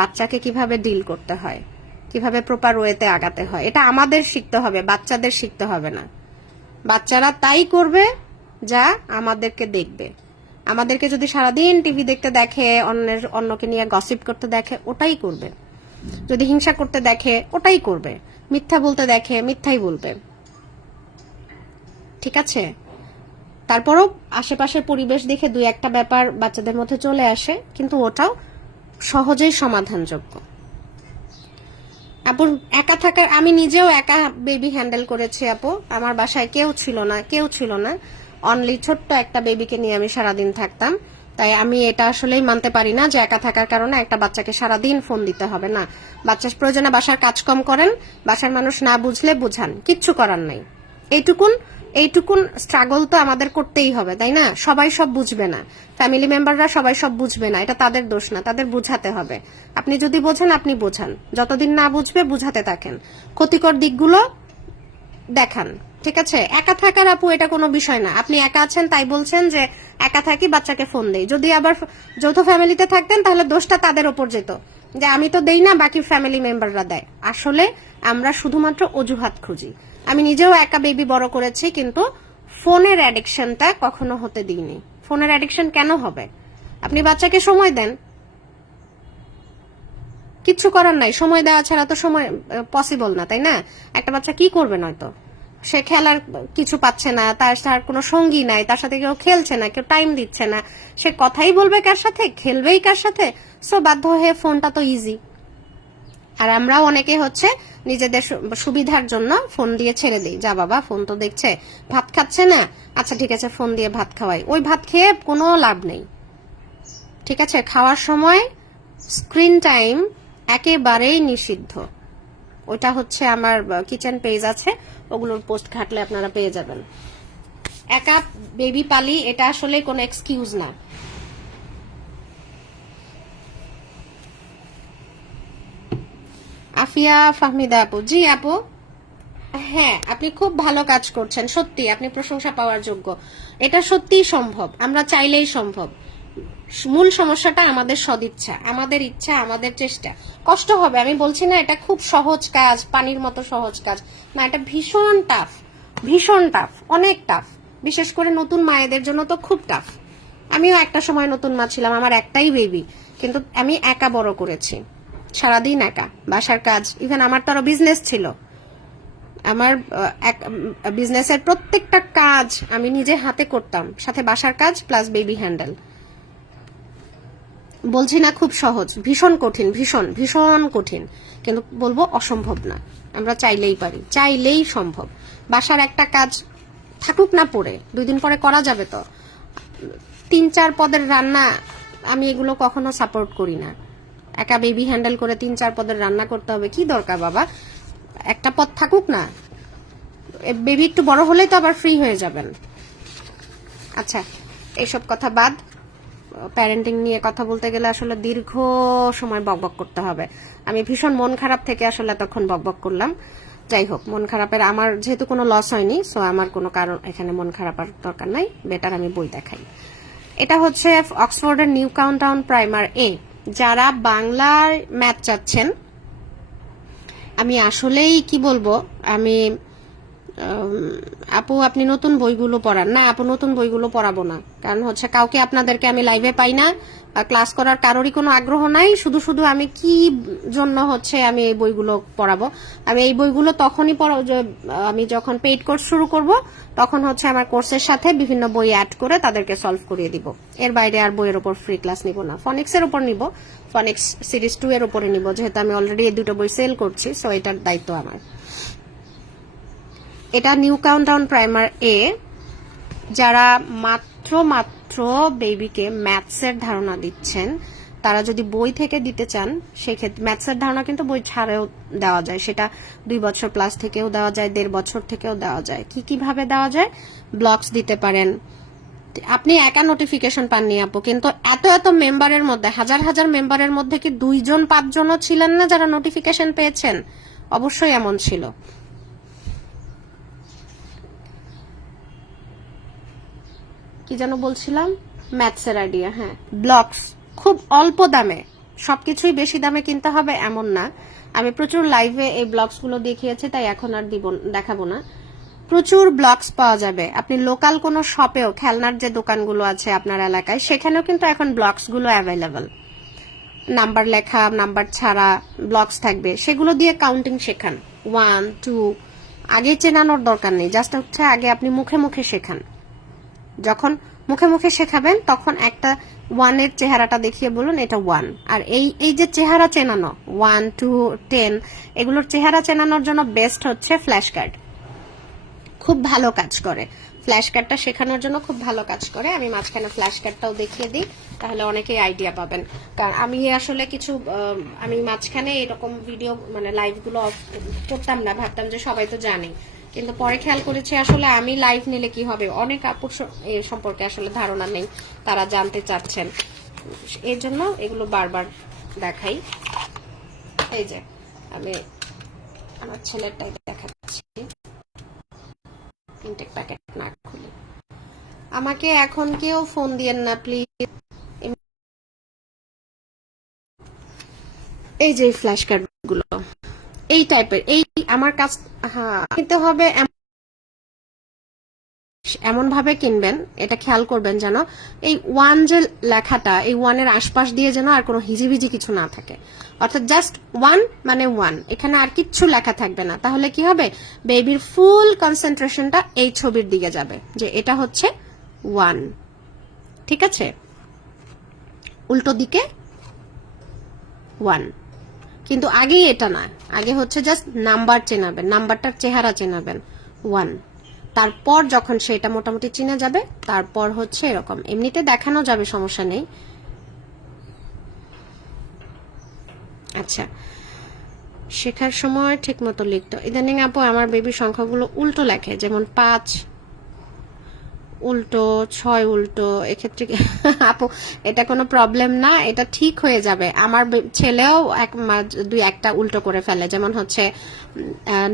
বাচ্চাকে কিভাবে ডিল করতে হয়, কিভাবে প্রপার ওয়েতে আগাতে হয়, এটা আমাদের শিখতে হবে, বাচ্চাদের শিখতে হবে না। বাচ্চারা তাই করবে যা আমাদেরকে দেখবে। আমাদেরকে যদি সারাদিন টিভি দেখতে দেখে, অন্যকে নিয়ে গসিপ করতে দেখে, ওটাই করবে। যদি হিংসা করতে দেখে, ওটাই করবে। মিথ্যা বলতে দেখে, মিথ্যাই বলবে। ঠিক আছে? তারপরও আশেপাশের পরিবেশ দেখে 2-1টা ব্যাপার বাচ্চাদের মধ্যে চলে আসে, কিন্তু ওটাও সহজেই সমাধানযোগ্য। আপু একা থাকার, আমি নিজেও একা বেবি হ্যান্ডেল করেছি আপু। আমার বাসায় কেউ ছিল না, অনলি ছোট্ট একটা বেবিকে নিয়ে আমি সারাদিন থাকতাম। তাই আমি এটা আসলেই মানতে পারি না যে একা থাকার কারণে একটা বাচ্চাকে সারাদিন ফোন দিতে হবে। না, বাচ্চার প্রয়োজনে বাসার কাজ কম করেন, বাসার মানুষ না বুঝলে বুঝান, কিচ্ছু করার নাই। এইটুকুন স্ট্রাগল তো আমাদের করতেই হবে, তাই না? সবাই সব বুঝবে না, ফ্যামিলি মেম্বাররা সবাই সব বুঝবে না, এটা তাদের দোষ না, তাদের বুঝাতে হবে। আপনি যদি বোঝেন, আপনি বোঝান, যতদিন না বুঝবে বুঝাতে থাকেন, ক্ষতিকর দিকগুলো দেখান। ঠিক আছে? একা থাকার আপু এটা কোনো বিষয় না। আপনি একা আছেন তাই বলছেন যে একা থাকি, বাচ্চাকে ফোন দেই। যদি আবার যৌথ ফ্যামিলিতে থাকতেন তাহলে দোষটা তাদের ওপর যেত, যে আমি তো দেই না, বাকি ফ্যামিলি মেম্বাররা দেয়। আসলে আমরা শুধুমাত্র অজুহাত খুঁজি। আমি নিজেও একা বেবি বড় করেছি, কিন্তু ফোনের অ্যাডিকশনটা কখনো হতে দিইনি। ফোনের অ্যাডিকশন কেন হবে? আপনি বাচ্চাকে সময় দেন, কিচ্ছু করার নাই, সময় দেওয়া ছাড়া তো সময় পসিবল না, তাই না? একটা বাচ্চা কি করবে? নয়তো সে খেলার কিছু পাচ্ছে না, তার কোনো সঙ্গী নাই, তার সাথে কেউ খেলছে না, কেউ টাইম দিচ্ছে না, সে কথাই বলবে কার সাথে, খেলবেই কার সাথে? সো বাধ্য হয়ে ফোনটা তো ইজি। আর আমরাও অনেকে হচ্ছে নিজেদের সুবিধার জন্য ফোন দিয়ে ছেড়ে দিই, যা বাবা ফোন তো দেখছে, ভাত খাচ্ছে না, আচ্ছা ঠিক আছে ফোন দিয়ে ভাত খাওয়াই। ওই ভাত খেয়ে কোনো লাভ নেই। ঠিক আছে? খাওয়ার সময় স্ক্রিন টাইম একেবারেই নিষিদ্ধ। ওটা হচ্ছে আমার কিচেন পেজ আছে, ওগুলোর পোস্ট ঘাটলে আপনারা পেয়ে যাবেন। একা বেবি পালি, এটা আসলে কোনো এক্সকিউজ না। আফিয়া ফাহমিদা আপু, জি আপু, হ্যাঁ আপনি খুব ভালো কাজ করছেন, সত্যি আপনি প্রশংসা পাওয়ার যোগ্য। এটা সত্যিই সম্ভব, আমরা চাইলেই সম্ভব। মূল সমস্যাটা আমাদের সদিচ্ছা, আমাদের ইচ্ছা, আমাদের চেষ্টা। কষ্ট হবে, আমি বলছি না এটা খুব সহজ কাজ, পানির মতো সহজ কাজ না, এটা ভীষণ টাফ, ভীষণ টাফ, অনেক টাফ। বিশেষ করে নতুন মায়েদের জন্য তো খুব টাফ। আমিও একটা সময় নতুন মা ছিলাম, আমার একটাই বেবি, কিন্তু আমি একা বড় করেছি, সারাদিন একা, বাসার কাজ, ইভেন আমার তো আরো বিজনেস ছিল। আমার বিজনেসের প্রত্যেকটা কাজ আমি নিজে হাতে করতাম, সাথে বাসার কাজ প্লাস বেবি হ্যান্ডেল। বলছি না খুব সহজ, ভীষণ কঠিন, ভীষণ ভীষণ কঠিন, কিন্তু বলবো অসম্ভব না। আমরা চাইলেই পারি, চাইলেই সম্ভব। বাসার একটা কাজ থাকুক না পড়ে, 2 দিন পরে করা যাবে তো। 3-4 পদের রান্না, আমি এগুলো কখনো সাপোর্ট করি না। একা বেবি হ্যান্ডেল করে 3-4 পদের রান্না করতে হবে, কি দরকার বাবা? একটা পদ থাকুক না, বেবি একটু বড় হলেই তো আবার ফ্রি হয়ে যাবেন। আচ্ছা, এইসব কথা বাদ, প্যারেন্টিং নিয়ে কথা বলতে গেলে আসলে দীর্ঘ সময় বকবক করতে হবে। আমি ভীষণ মন খারাপ থেকে আসলে তখন বকবক করলাম। যাই হোক, মন খারাপের আমার যেহেতু কোনো লস হয়নি, সো আমার কোনো কারণ এখানে মন খারাপের দরকার নাই, বেটার আমি বই দেখাই। এটা হচ্ছে অক্সফোর্ডের নিউ কাউন্টাউন প্রাইমার এ। যারা বাংলার ম্যাথ চাচ্ছেন, আমি আসলেই কি বলবো, আমি আপু আপনি নতুন বইগুলো পড়ান না? আপু নতুন বইগুলো পড়াবো না, কারণ হচ্ছে কাউকে আপনাদেরকে আমি লাইভে পাই না, ক্লাস করার কারোরই কোনো আগ্রহ নাই, শুধু শুধু আমি কি জন্য হচ্ছে আমি এই বইগুলো পড়াবো। আমি এই বইগুলো তখনই আমি যখন পেইড কোর্স শুরু করব, তখন হচ্ছে আমার কোর্সের সাথে বিভিন্ন বই অ্যাড করে তাদেরকে সলভ করিয়ে দিব। এর বাইরে আর বইয়ের উপর ফ্রি ক্লাস নিব না। ফনিক্সের উপর নিব, ফনিক্স সিরিজ 2 এর উপরে নিব, যেহেতু আমি অলরেডি এই দুটো বই সেল করছি, সো এটার দায়িত্ব আমার। এটা নিউ কাউন্টাউন প্রাইমার এ। যারা মাত্র বেবিকে ম্যাথসের ধারণা দিচ্ছেন, তারা যদি বই থেকে দিতে চান, সেক্ষেত্রে ম্যাথসের ধারণা কিন্তু বই ছাড়াও দেওয়া যায়, সেটা 2 বছর প্লাস থেকেও দেওয়া যায়, 1.5 বছর থেকেও দেওয়া যায়। কিভাবে দেওয়া যায়? ব্লকস দিতে পারেন। আপনি একা নোটিফিকেশন পাননি আপু, কিন্তু এত মেম্বারের মধ্যে, হাজার মেম্বারের মধ্যে কি 2-5জনও ছিলেন না যারা নোটিফিকেশন পেয়েছেন? অবশ্যই এমন ছিল। কি যেন বলছিলাম, ম্যাথসের আইডিয়া। হ্যাঁ, ব্লকস খুব অল্প দামে, সবকিছুই বেশি দামে কিনতে হবে এমন না। আমি প্রচুর লাইভে এই ব্লকসগুলো দেখিয়েছি, তাই এখন আর দেখাবো না। প্রচুর ব্লকস পাওয়া যাবে। আপনি লোকাল কোনো শপেও, খেলনার যে দোকানগুলো আছে আপনার এলাকায়, সেখানেও কিন্তু এখন ব্লকসগুলো অ্যাভেলেবল। নাম্বার লেখা, নাম্বার ছাড়া ব্লকস থাকবে, সেগুলো দিয়ে কাউন্টিং শেখান। 1, 2 আগে চেনানোর দরকার নেই, জাস্ট হচ্ছে আগে আপনি মুখে মুখে শেখান। যখন মুখে মুখে শেখাবেন, তখন একটা 1-এর চেহারাটা দেখিয়ে বলুন এটা 1। আর এই যে চেহারা চেনানো, 1, 2, 10, এগুলোর চেহারা চেনানোর জন্য বেস্ট হচ্ছে ফ্ল্যাশ কার্ড। খুব ভালো কাজ করে ফ্ল্যাশ কার্ডটা, শেখানোর জন্য খুব ভালো কাজ করে। আমি মাঝখানে ফ্ল্যাশ কার্ডটাও দেখিয়ে দিই, তাহলে অনেকেই আইডিয়া পাবেন। কারণ আমি আসলে আমি মাঝখানে এরকম ভিডিও মানে লাইভগুলো করতাম না, ভাবতাম যে সবাই তো জানে, কিন্তু পরে খেয়াল করেছি আসলে আমি লাইভ নিলে কি হবে, অনেক আপুর এ সম্পর্কে আসলে ধারণা নেই, তারা জানতে চাচ্ছেন, এর জন্য এগুলো বারবার দেখাই। এই যে আমি আমার ছেলেরটাই দেখাচ্ছি, ইনটেক প্যাকেট না খুলে। আমাকে এখন কেউ ফোন দিয়েন না প্লিজ। এই যে ফ্ল্যাশ কার্ড গুলো এই টাইপের, এই আমার কাছ, হ্যাঁ নিতে হবে এমন ভাবে কিনবেন, এটা খেয়াল করবেন যেন এই 1 যে লেখাটা, এই 1-এর আশপাশ দিয়ে যেন আর কোনো হিজিবিজি কিছু না থাকে, অর্থাৎ জাস্ট 1 মানে 1, এখানে আর কিচ্ছু লেখা থাকবে না। তাহলে কি হবে, বেবির ফুল কনসেন্ট্রেশনটা এই ছবির দিকে যাবে যে এটা হচ্ছে 1। ঠিক আছে, উল্টো দিকে 1, কিন্তু আগে এটা না, আগে হচ্ছে জাস্ট নাম্বার চেনাবেন, নাম্বারটার চেহারা চেনাবেন 1। তারপর যখন সেটা মোটামুটি চিনে যাবে, তারপর হচ্ছে এরকম এমনিতে দেখানো যাবে, সমস্যা নেই। আচ্ছা, শেখার সময় ঠিক মতো লিখতো। ইদানিং আপু আমার বেবির সংখ্যাগুলো উল্টো লেখে, যেমন 5 উল্টো, 6 উল্টো। এক্ষেত্রে আপু এটা কোনো প্রবলেম না, এটা ঠিক হয়ে যাবে। আমার ছেলেও একটা উল্টো করে ফেলে, যেমন হচ্ছে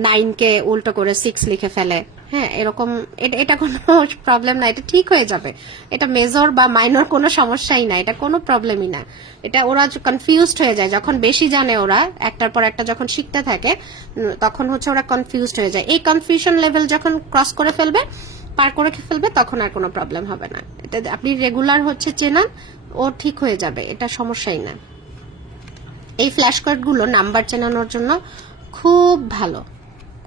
9-কে উল্টো করে 6 লিখে ফেলে। হ্যাঁ, এরকম এটা কোনো প্রবলেম না, এটা ঠিক হয়ে যাবে। এটা মেজর বা মাইনর কোনো সমস্যাই না, এটা কোনো প্রবলেমই না। এটা ওরা কনফিউজড হয়ে যায় যখন বেশি জানে, ওরা একটার পর একটা যখন শিখতে থাকে, তখন হচ্ছে ওরা কনফিউজড হয়ে যায়। এই কনফিউশন লেভেল যখন ক্রস করে ফেলবে, পার করে ফেলবে, তখন আর কোনো প্রবলেম হবে না। এটা আপনি রেগুলার হচ্ছে চেনান, ও ঠিক হয়ে যাবে, এটা সমস্যাই না। এই ফ্ল্যাশ কার্ডগুলো নাম্বার চেনানোর জন্য খুব ভালো,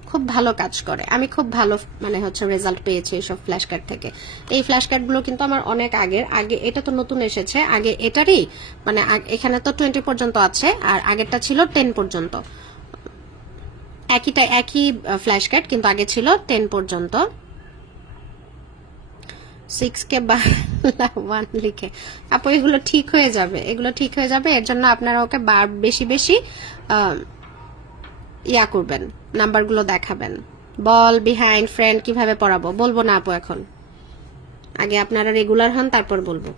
খুব ভালো কাজ করে। আমি খুব ভালো মানে হচ্ছে রেজাল্ট পেয়েছি এইসব ফ্ল্যাশ কার্ড থেকে। এই ফ্ল্যাশ কার্ডগুলো কিন্তু আমার অনেক আগে, এটা তো নতুন এসেছে, আগে এটারই মানে এখানে তো 20 পর্যন্ত আছে, আর আগেরটা ছিল 10 পর্যন্ত। একই ফ্ল্যাশ কার্ড, কিন্তু আগে ছিল 10 পর্যন্ত। 6-কে 1 লিখে আপু এগুলো ঠিক হয়ে যাবে, এগুলো ঠিক হয়ে যাবে। এর জন্য আপনারা ওকে বেশি ইয়া করবেন, নাম্বারগুলো দেখাবেন। বল, বিহাইন্ড, ফ্রেন্ড কিভাবে পড়াবো বলবো না আপু এখন, আগে আপনারা রেগুলার হন, তারপর বলবো।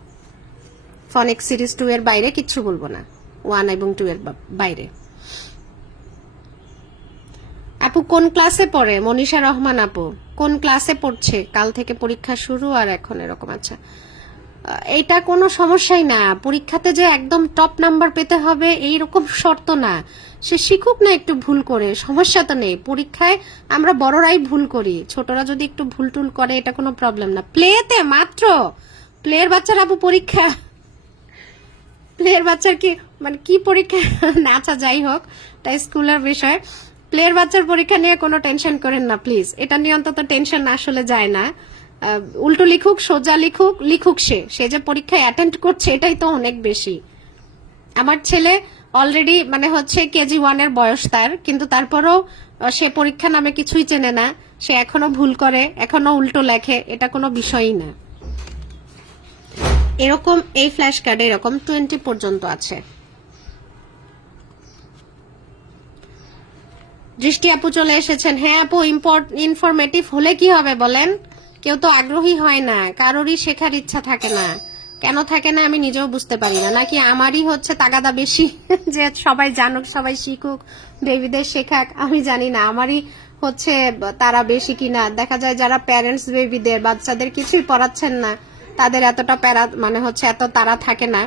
ফনিক্স সিরিজ 2 এর বাইরে কিচ্ছু বলবো না, 1 এবং 2 এর বাইরে। আপু কোন ক্লাসে পড়ে? মনীষা রহমান আপু কোন ক্লাসে পড়ছে? কাল থেকে পরীক্ষা শুরু আর এখন এরকম। আচ্ছা, এইটা কোনো সমস্যাই না। পরীক্ষাতে যে একদম টপ নাম্বার পেতে হবে এইরকম শর্ত না। সে শিখুক না একটু ভুল করে, সমস্যা তো নেই। পরীক্ষায় আমরা বড়রাই ভুল করি, ছোটরা যদি একটু ভুল টুল করে এটা কোনো প্রবলেম না। প্লেতে মাত্র প্লের বাচ্চার আপু পরীক্ষা, প্লের বাচ্চার কি মানে কি পরীক্ষা? আচ্ছা যাই হোক, তাই স্কুলের বিষয়। প্লের বাচ্চার পরীক্ষা নিয়ে কোনো টেনশন করেন না প্লিজ, এটা নিয়ে অন্তত টেনশন আসলে যায় না। উল্টো লিখুক সোজা লিখুক, লিখুক সে যে পরীক্ষায় অ্যাটেন্ড করছে এটাই তো অনেক বেশি। আমার ছেলে অলরেডি মানে হচ্ছে কেজি 1 এর বয়স তার, কিন্তু তারপরেও সে পরীক্ষা নামে কিছুই চেনে না। সে এখনো ভুল করে, এখনো উল্টো লেখে, এটা কোনো বিষয়ই না। এরকম এই ফ্ল্যাশ কার্ডে এরকম 20 পর্যন্ত আছে। দৃষ্টি আপু চলে এসেছেন। হ্যাঁ আপু, ইনফরমেটিভ হলে কি হবে বলেন? কেউ তো আগ্রহী হয় না, কারোরই শেখার ইচ্ছা থাকে না। কেন থাকে না আমি নিজেও বুঝতে পারি না। নাকি আমারই হচ্ছে তাগাদা বেশি যে সবাই জানুক, সবাই শিখুক, বেবিদের শেখাক? আমি জানি না আমারই হচ্ছে তারা বেশি কিনা। দেখা যায় যারা প্যারেন্টস বেবিদের বাচ্চাদের কিছুই পড়াচ্ছেন না, তাদের এতটা প্যারা মানে হচ্ছে এত তারা থাকে না।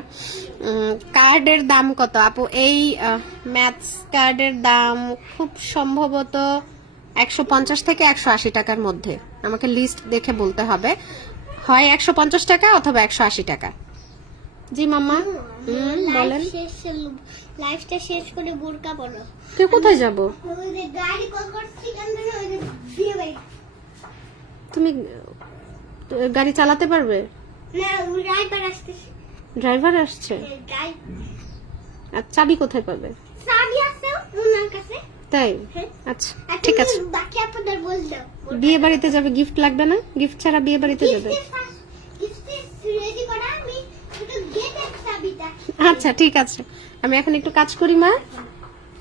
কার্ডের দাম কত আপু? এই ম্যাথস কার্ডের দাম খুব সম্ভবত 150 থেকে 180 টাকার মধ্যে। আমাকে লিস্ট দেখে বলতে হবে, হয় 150 টাকা অথবা 180 টাকা। জি মাম্মা বলেন। লাইফটা শেষ করে বোরকা পরো। কে কোথায় যাব? গাড়ি কল করছি কেন? তুমি গাড়ি চালাতে পারবে? না, ড্রাইভার আসছে। ড্রাইভার আসছে? আর চাবি কোথায় পাবে? চাবি আছে ওনার কাছে। তাই? আচ্ছা ঠিক আছে। বাকি আপনাদের বল দাও। বিয়ে বাড়িতে যাবে, গিফট লাগবে না? গিফট ছাড়া বিয়ে বাড়িতে যাবে? রেডি করা আমি শুধু গেটের চাবিটা। আচ্ছা ঠিক আছে, আমি এখন একটু কাজ করি মা।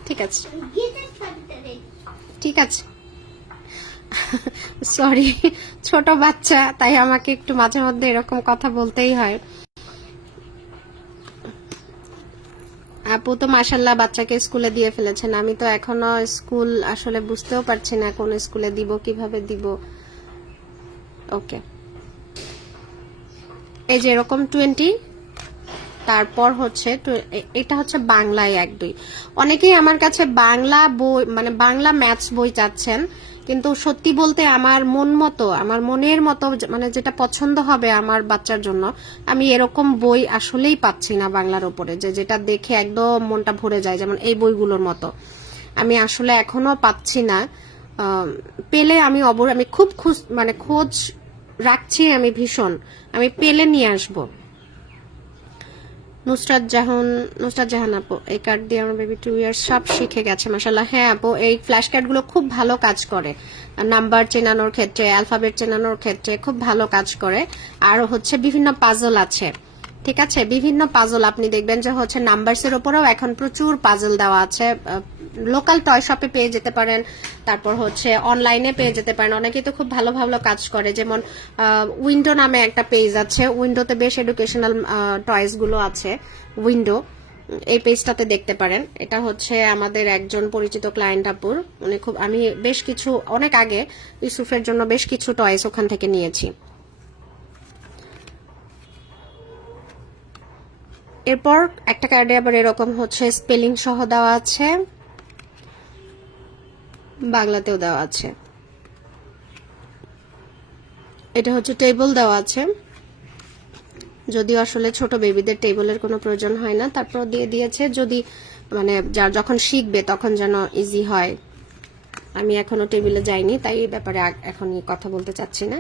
ঠিক আছে গেটের চাবিটা রেডি। ঠিক আছে। সরি, ছোট বাচ্চা, তাই আমাকে একটু মাঝে মধ্যে এরকম কথা বলতেই হয়। আপু তো মাশাল্লাহ বাচ্চাকে স্কুলে দিয়ে ফেলেছেন। আমি তো এখনো স্কুল আসলে বুঝতেও পারছি না কোন স্কুলে দিব, কিভাবে দিব। ওকে, এই যে এরকম 20, তারপর হচ্ছে এটা হচ্ছে বাংলায় 1-2। অনেকেই আমার কাছে বাংলা বই মানে বাংলা ম্যাথস বই চাচ্ছেন, কিন্তু সত্যি বলতে আমার মন মতো, আমার মনের মতো মানে যেটা পছন্দ হবে আমার বাচ্চার জন্য, আমি এরকম বই আসলেই পাচ্ছি না বাংলার উপরে, যেটা দেখে একদম মনটা ভরে যায়, যেমন এই বইগুলোর মতো আমি আসলে এখনো পাচ্ছি না। পেলে আমি আমি খুব খোঁজ রাখছি আমি ভীষণ, আমি পেলে নিয়ে আসবো। নুসরাত জাহান আপু, এই কার্ড দিয়ে আমার বেবি 2 ইয়ার্স সব শিখে গেছে মাশাআল্লাহ। হ্যাঁ আপু, এই ফ্ল্যাশ কার্ড গুলো খুব ভালো কাজ করে, নাম্বার চেনানোর ক্ষেত্রে, অ্যালফাবেট চেনানোর ক্ষেত্রে খুব ভালো কাজ করে। আর হচ্ছে বিভিন্ন পাজল আছে, ঠিক আছে, বিভিন্ন পাজল আপনি দেখবেন যে হচ্ছে নাম্বারস এর উপরেও এখন প্রচুর পাজল দেওয়া আছে। লোকাল টয় শপে পেয়ে যেতে পারেন, তারপর হচ্ছে অনলাইনে পেয়ে যেতে পারেন। অনেকেই তো খুব ভালো ভালো কাজ করে, যেমন উইন্ডো নামে একটা পেজ আছে, উইন্ডোতে বেশ এডুকেশনাল টয়েস গুলো আছে। উইন্ডো এই পেজটাতে দেখতে পারেন। এটা হচ্ছে আমাদের একজন পরিচিত ক্লায়েন্ট আপুর, উনি খুব, আমি বেশ কিছু অনেক আগে ইউসুফের জন্য বেশ কিছু টয়েস ওখান থেকে নিয়েছি। এরপর একটা কার্ডে আবার এরকম হচ্ছে স্পেলিং সহ দেওয়া আছে, বাংলাতেও দেওয়া আছে। এটা হচ্ছে টেবল দেওয়া আছে, যদিও আসলে ছোট বেবিদের টেবলের কোনো প্রয়োজন হয় না, তারপর দিয়ে দিয়েছে যদি মানে যখন শিখবে তখন যেন ইজি হয়। আমি এখনো টেবিলে যাইনি, তাই এই ব্যাপারে এখনই কথা বলতে চাচ্ছি না।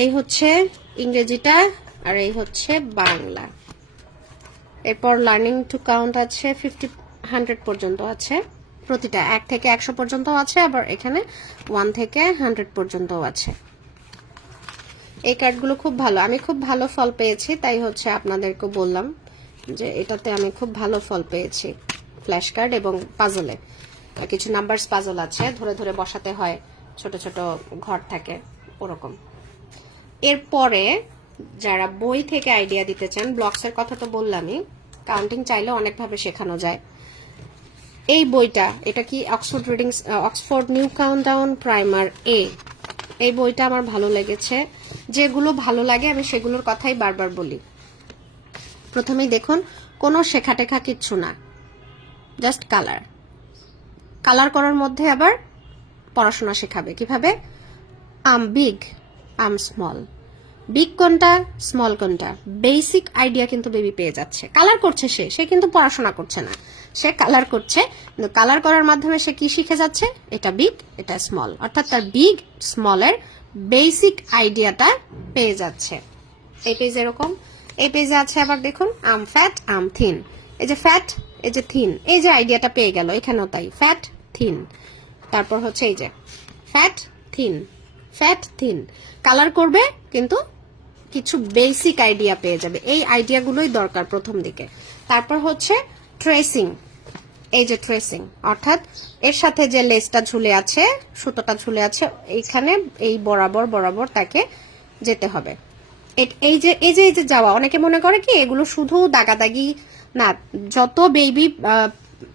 এই হচ্ছে ইংরেজিটা আর এই হচ্ছে বাংলা। এরপর লার্নিং টু কাউন্ট আছে, 50-100 পর্যন্ত আছে, প্রতিটা 1 থেকে 100 পর্যন্ত আছে, আবার এখানে 1 থেকে 100 পর্যন্তও আছে। এই কার্ডগুলো খুব ভালো, আমি খুব ভালো ফল পেয়েছি, তাই হচ্ছে আপনাদেরকে বললাম যে এটাতে আমি খুব ভালো ফল পেয়েছি। ফ্ল্যাশ কার্ড এবং পাজলে কিছু নাম্বারস পাজল আছে, ধরে ধরে বসাতে হয়, ছোট ছোট ঘর থাকে ওরকম। এরপরে যারা বই থেকে আইডিয়া দিতে চান, ব্লকসের কথা তো বললামই, কাউন্টিং চাইলে অনেকভাবে শেখানো যায়। এই বইটা, এটা কি অক্সফোর্ড নিউ কাউন্টডাউন প্রাইমার এ, এই বইটা আমার ভালো লেগেছে। যেগুলো ভালো লাগে আমি সেগুলোর কথাই বারবার বলি। প্রথমেই দেখুন, কোনো শেখা টেখা কিচ্ছু না, জাস্ট কালার করার মধ্যে আবার পড়াশোনা শেখাবে কিভাবে। আম বিগ, আম স্মল, বিগ কোনটা স্মল কোনটা, বেসিক আইডিয়া কিন্তু বেবি পেয়ে যাচ্ছে। কালার করছে সে কিন্তু পড়াশোনা করছে না, সে কালার করছে, কিন্তু কালার করার মাধ্যমে সে কি শিখে যাচ্ছে, এটা বিগ এটা স্মল, অর্থাৎ তার বিগ স্মলের বেসিক আইডিয়াটা পেয়ে যাচ্ছে। এই পেজ এরকম, এই পেজে আছে আবার দেখুন আম ফ্যাট আম থিন, এই যে ফ্যাট এই যে থিন, এই যে আইডিয়াটা পেয়ে গেল, এখানেও তাই ফ্যাট থিন। তারপর হচ্ছে এই যে ফ্যাট থিন, কালার করবে কিন্তু কিছু বেসিক আইডিয়া পেয়ে যাবে। এই আইডিয়াগুলোই দরকার প্রথম দিকে। তারপর হচ্ছে ট্রেসিং, এই যে ট্রেসিং, অর্থাৎ এর সাথে যে লেসটা ঝুলে আছে, সুতোটা ঝুলে আছে, এইখানে এই বরাবর তাকে যেতে হবে। এই যে যাওয়া, অনেকে মনে করে কি এগুলো শুধু দাগাদাগি না, যত বেবি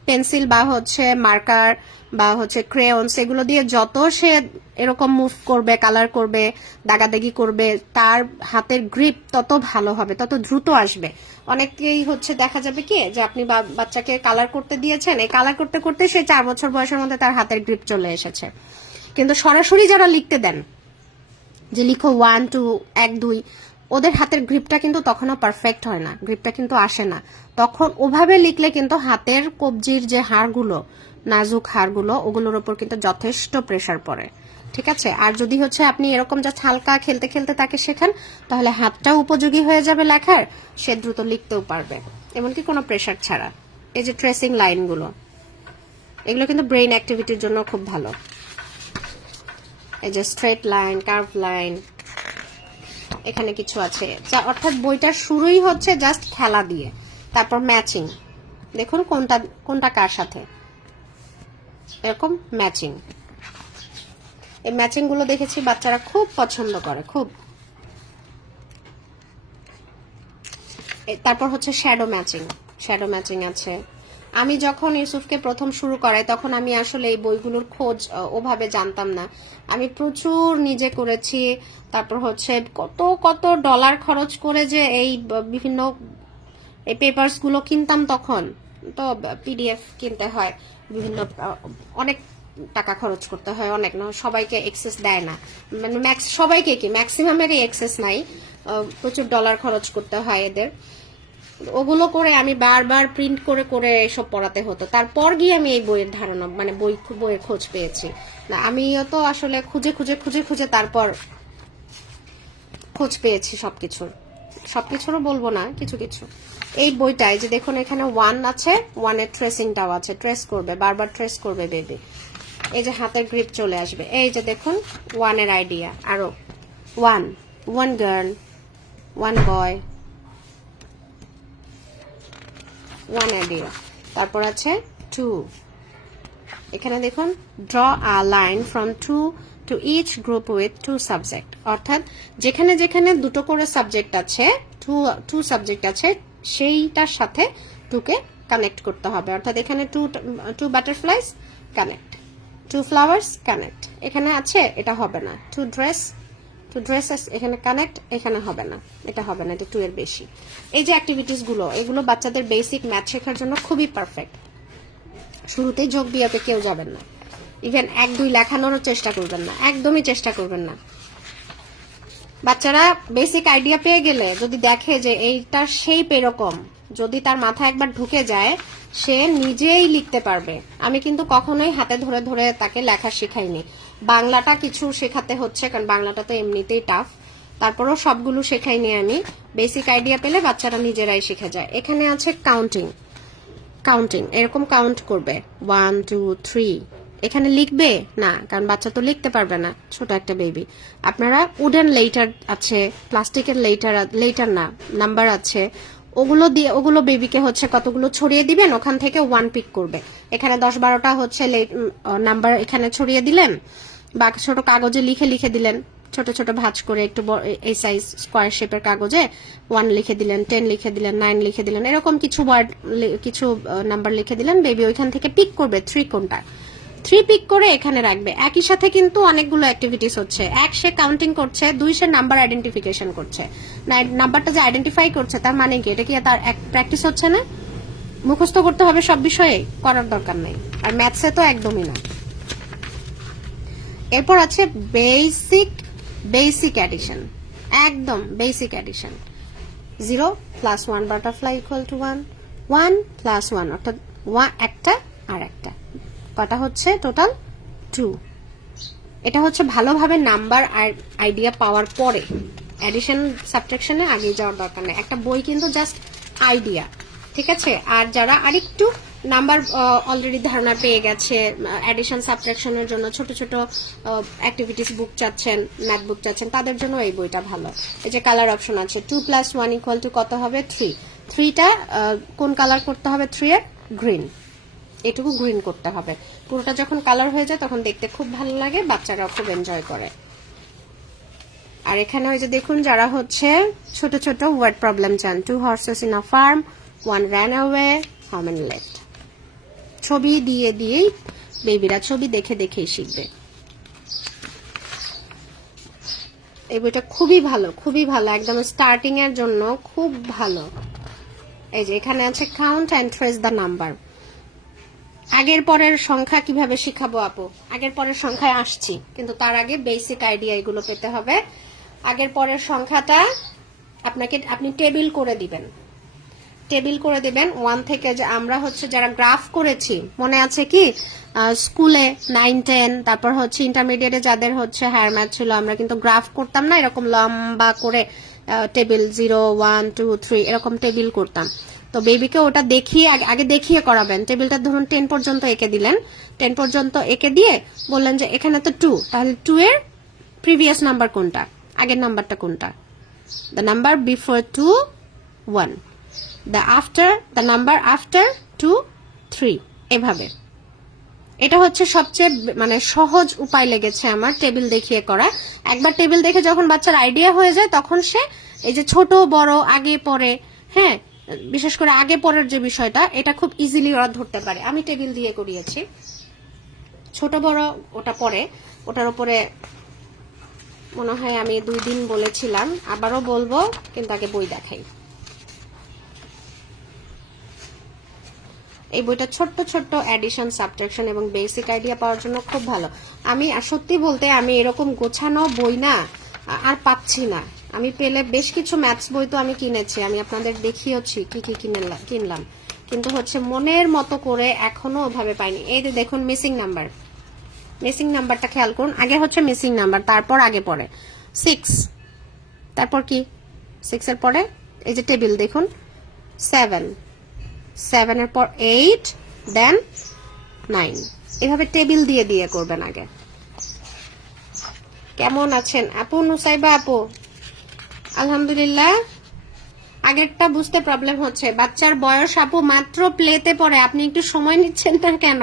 পেন্সিল বা হচ্ছে মার্কার বা হচ্ছে ক্রেয়ন্স এগুলো দিয়ে যত সে এরকম মুভ করবে, কালার করবে, দাগাদাগি করবে, তার হাতের গ্রিপ তত ভালো হবে, তত দ্রুত আসবে। অনেকেই হচ্ছে দেখা যাবে কি যে আপনি বাচ্চাকে কালার করতে দিয়েছেন, এই কালার করতে করতে সে 4 বছর বয়সের মধ্যে তার হাতের গ্রিপ চলে এসেছে। কিন্তু সরাসরি যারা লিখতে দেন যে লিখো 1 2 1 2, ওদের হাতের গ্রিপটা কিন্তু তখনও পারফেক্ট হয় না, গ্রিপটা কিন্তু আসে না। তখন ওভাবে লিখলে কিন্তু হাতের কবজির যে হাড়গুলো, নাজুক হাড়গুলো, ওগুলোর উপর কিন্তু যথেষ্ট প্রেসার পড়ে। ঠিক আছে, আর যদি হচ্ছে আপনি এরকম জাস্ট হালকা খেলতে খেলতে তাকে শেখান, তাহলে হাতটাও উপযোগী হয়ে যাবে লেখার, সে দ্রুত লিখতেও পারবে, এমনকি কোনো প্রেসার ছাড়া। এই যে ট্রেসিং লাইনগুলো, এগুলো কিন্তু ব্রেইন অ্যাক্টিভিটির জন্য খুব ভালো। এই যে স্ট্রেট লাইন, কার্ভ লাইন, এখানে কিছু আছে, যা অর্থাৎ বইটার শুরুই হচ্ছে জাস্ট খেলা দিয়ে। তারপর ম্যাচিং, দেখুন কোনটা কার সাথে, এরকম ম্যাচিং। এই ম্যাচিং গুলো দেখেছি বাচ্চারা খুব পছন্দ করে, খুব। তারপর হচ্ছে শ্যাডো ম্যাচিং আছে। আমি যখন ইউসুফকে প্রথম শুরু করাই তখন আমি আসলে এই বইগুলোর খোঁজ ওভাবে জানতাম না, আমি প্রচুর নিজে করেছি। তারপর হচ্ছে কত ডলার খরচ করে যে এই বিভিন্ন এই পেপারস গুলো কিনতাম, তখন তো পিডিএফ কিনতে হয়, বিভিন্ন অনেক টাকা খরচ করতে হয়, অনেক না, সবাইকে অ্যাক্সেস দেয় না, মানে সবাইকে কি ম্যাক্সিমামেরই অ্যাক্সেস নাই, প্রচুর ডলার খরচ করতে হয় এদের। ওগুলো করে আমি বারবার প্রিন্ট করে করে এসব পড়াতে হতো, তারপর গিয়ে আমি এই বইয়ের ধারণা, মানে বইয়ের খোঁজ পেয়েছি। না, আমিও তো আসলে খুঁজে তারপর খোঁজ পেয়েছি সবকিছুরও বলবো না, কিছু এই বইটায় যে দেখুন এখানে 1 আছে, 1-এর ট্রেসিংটাও আছে, ট্রেস করবে, বারবার ট্রেস করবে বেবি, এই যে হাতের গ্রিপ চলে আসবে। এই যে দেখুন 1-এর আইডিয়া, আরো 1 গার্ল, 1 বয়, 1 আইডিয়া। তারপর আছে 2, এখানে দেখুন draw a line from 2 to each group with 2 subject, অর্থাৎ যেখানে যেখানে দুটো করে সাবজেক্ট আছে, 2 সাবজেক্ট আছে, সেইটার সাথে 2কে কানেক্ট করতে হবে। অর্থাৎ এখানে 2 বাটারফ্লাইজ কানেক্ট, 2 ফ্লাওয়ার্স কানেক্ট, এখানে আছে, এটা হবে না। 2 ড্রেসেস এখানে কানেক্ট, এখানে হবে না, এটা হবে না, এটা 2 এর বেশি। এই যে অ্যাক্টিভিটিস গুলো, এগুলো বাচ্চাদের বেসিক ম্যাথ শেখার জন্য খুবই পারফেক্ট। শুরুতেই যোগ বিয়োগে কেউ যাবেন না, ইভেন 1 2 লেখানোরও চেষ্টা করবেন না, একদমই চেষ্টা করবেন না। বাচ্চারা বেসিক আইডিয়া পেয়ে গেলে যদি দেখে যে এইটার শেপ এরকম, যদি তার মাথায় একবার ঢুকে যায়, সে নিজেই লিখতে পারবে। আমি কিন্তু কখনোই হাতে ধরে ধরে তাকে লেখা শেখাইনি, বাংলাটা কিছু শেখাতে হচ্ছে, কারণ বাংলাটা তো এমনিতেই টাফ, তারপরও সবগুলো শেখাইনি আমি। বেসিক আইডিয়া পেলে বাচ্চারা নিজেরাই শিখে যায়। এখানে আছে কাউন্টিং, এরকম কাউন্ট করবে 1 2 3, এখানে লিখবে না, কারণ বাচ্চা তো লিখতে পারবে না, ছোট একটা বেবি। আপনারা উডেন লেটার আছে, প্লাস্টিকের লেটার না, নাম্বার আছে, ওগুলো বেবিকে হচ্ছে কতগুলো ছড়িয়ে দিবেন, ওখান থেকে 1 পিক করবে। এখানে 10-12টা হচ্ছে নাম্বার এখানে ছড়িয়ে দিলেন, বা ছোট কাগজে লিখে দিলেন, ছোট ছোট ভাঁজ করে একটু এই সাইজ স্কোয়ার শেপের কাগজে 1 লিখে দিলেন, 10 লিখে দিলেন, 9 লিখে দিলেন, এরকম কিছু ওয়ার্ড কিছু নাম্বার লিখে দিলেন। বেবি ওইখান থেকে পিক করবে 3 কোনটা, 3 পিক করে এখানে রাখবে। একই সাথে কিন্তু অনেকগুলো অ্যাক্টিভিটিস হচ্ছে। 1 সে কাউন্টিং করছে, 2 সে নাম্বার আইডেন্টিফিকেশন করছে। নাম্বারটা যে আইডেন্টিফাই করছে তার মানে কি, এটা কি তার প্র্যাকটিস হচ্ছে না? মুখস্থ করতে হবে সব বিষয়ে, করার দরকার নেই। আর ম্যাথসে তো একদমই না। এরপর আছে বেসিক অ্যাডিশন, একদম basic addition. 0 + 1 butterfly equal to 1, 1 + 1 অর্থাৎ একটা আর একটা, কটা হচ্ছে টোটাল 2। এটা হচ্ছে ভালোভাবে নাম্বার আর আইডিয়া পাওয়ার পরে, অ্যাডিশন সাবট্রাকশনে আগে যাওয়ার দরকার নেই। একটা বই কিন্তু জাস্ট আইডিয়া, ঠিক আছে? আর যারা আরেকটু নাম্বার অলরেডি ধারণা পেয়ে গেছে, অ্যাডিশন সাবট্রাকশনের জন্য ছোট ছোট অ্যাক্টিভিটিস বুক চাচ্ছেন, ম্যাথ বুক চাচ্ছেন, তাদের জন্য এই বইটা ভালো। এই যে কালার অপশন আছে, 2 + 1 = কত হবে? 3। 3টা কোন কালার করতে হবে? 3 এর গ্রিন, এটুকু গ্রিন করতে হবে। পুরোটা যখন কালার হয়ে যায় তখন দেখতে খুব ভালো লাগে, বাচ্চারাও খুব এনজয় করে। আর এখানে ওই যে দেখুন, যারা হচ্ছে ছোট ছোট ওয়ার্ড প্রবলেম চান, 2 horses in a farm, 1 ran away, how many left? ছবি দিয়েই বেবিরা ছবি দেখে দেখেই শিখবে। এই বইটা খুবই ভালো, খুবই ভালো, একদম স্টার্টিং এর জন্য খুব ভালো। এই যে এখানে আছে count and trace the number. আগের পরের সংখ্যা কিভাবে শিখাবো আপু? আগের পরের সংখ্যায় আসছি, কিন্তু তার আগে বেসিক আইডিয়া এগুলো পেতে হবে। আগের পরের সংখ্যাটা আপনি টেবিল করে দিবেন, 1 থেকে। যে আমরা হচ্ছে যারা গ্রাফ করেছি, মনে আছে কি স্কুলে 9, 10, তারপর হচ্ছে ইন্টারমিডিয়েটে যাদের হচ্ছে হায়ার ম্যাথ ছিল, আমরা কিন্তু গ্রাফ করতাম না এরকম লম্বা করে, টেবিল 0, 1, 2, 3 এরকম টেবিল করতাম। তো বেবিকে ওটা দেখিয়ে আগে দেখিয়ে করাবেন। টেবিলটা ধরুন 10 পর্যন্ত এঁকে দিলেন, 10 পর্যন্ত এঁকে দিয়ে বললেন যে এখানে তো 2, তাহলে 2 এর প্রিভিয়াস নাম্বার কোনটা, আগের নাম্বারটা কোনটা? The number before 2, 1, the number after 2, 3, এভাবে। এটা হচ্ছে সবচেয়ে মানে সহজ উপায় লেগেছে আমার টেবিল দেখিয়ে করা। একবার টেবিল দেখে যখন বাচ্চার আইডিয়া হয়ে যায় তখন সে এই যে ছোট বড় আগে পরে, হ্যাঁ বিশেষ করে আগে পরের যে বিষয়টা, এটা খুব ইজিলি ওরা ধরতে পারে। আমি টেবিল দিয়ে করিয়েছি, ছোট বড় ওটা পরে, ওটার উপরে মনে হয় আমি 2 দিন বলেছিলাম, আবারও বলবো, কিন্তু আগে বই দেখাই। এই বইটা ছোট্ট ছোট্ট অ্যাডিশন, সাবট্রাকশন এবং বেসিক আইডিয়া পাওয়ার জন্য খুব ভালো। আমি সত্যি বলতে আমি এরকম গোছানো বই না আর পাচ্ছি না। আমি পেলে বেশ কিছু ম্যাথস বই তো আমি কিনেছি, আমি আপনাদের দেখিয়েছি কি কি কিনলাম, কিন্তু হচ্ছে মনের মতো করে এখনো ওভাবে পাইনি। এই যে দেখুন মিসিং নাম্বারটা খেয়াল করুন। আগে হচ্ছে মিসিং নাম্বার, তারপর আগে পরে 6, তারপর কি 6 এর পরে এই যে টেবিল দেখুন 7 এর পর 8, দেন 9, এভাবে টেবিল দিয়ে করবেন আগে। কেমন আছেন আপু? নুসাইবা আপু আলহামদুলিল্লাহ। আগেরটা বুঝতে প্রবলেম হচ্ছে। বাচ্চার বয়স আপু মাত্র প্লেতে পড়ে, আপনি একটু সময় নিচ্ছেন না কেন?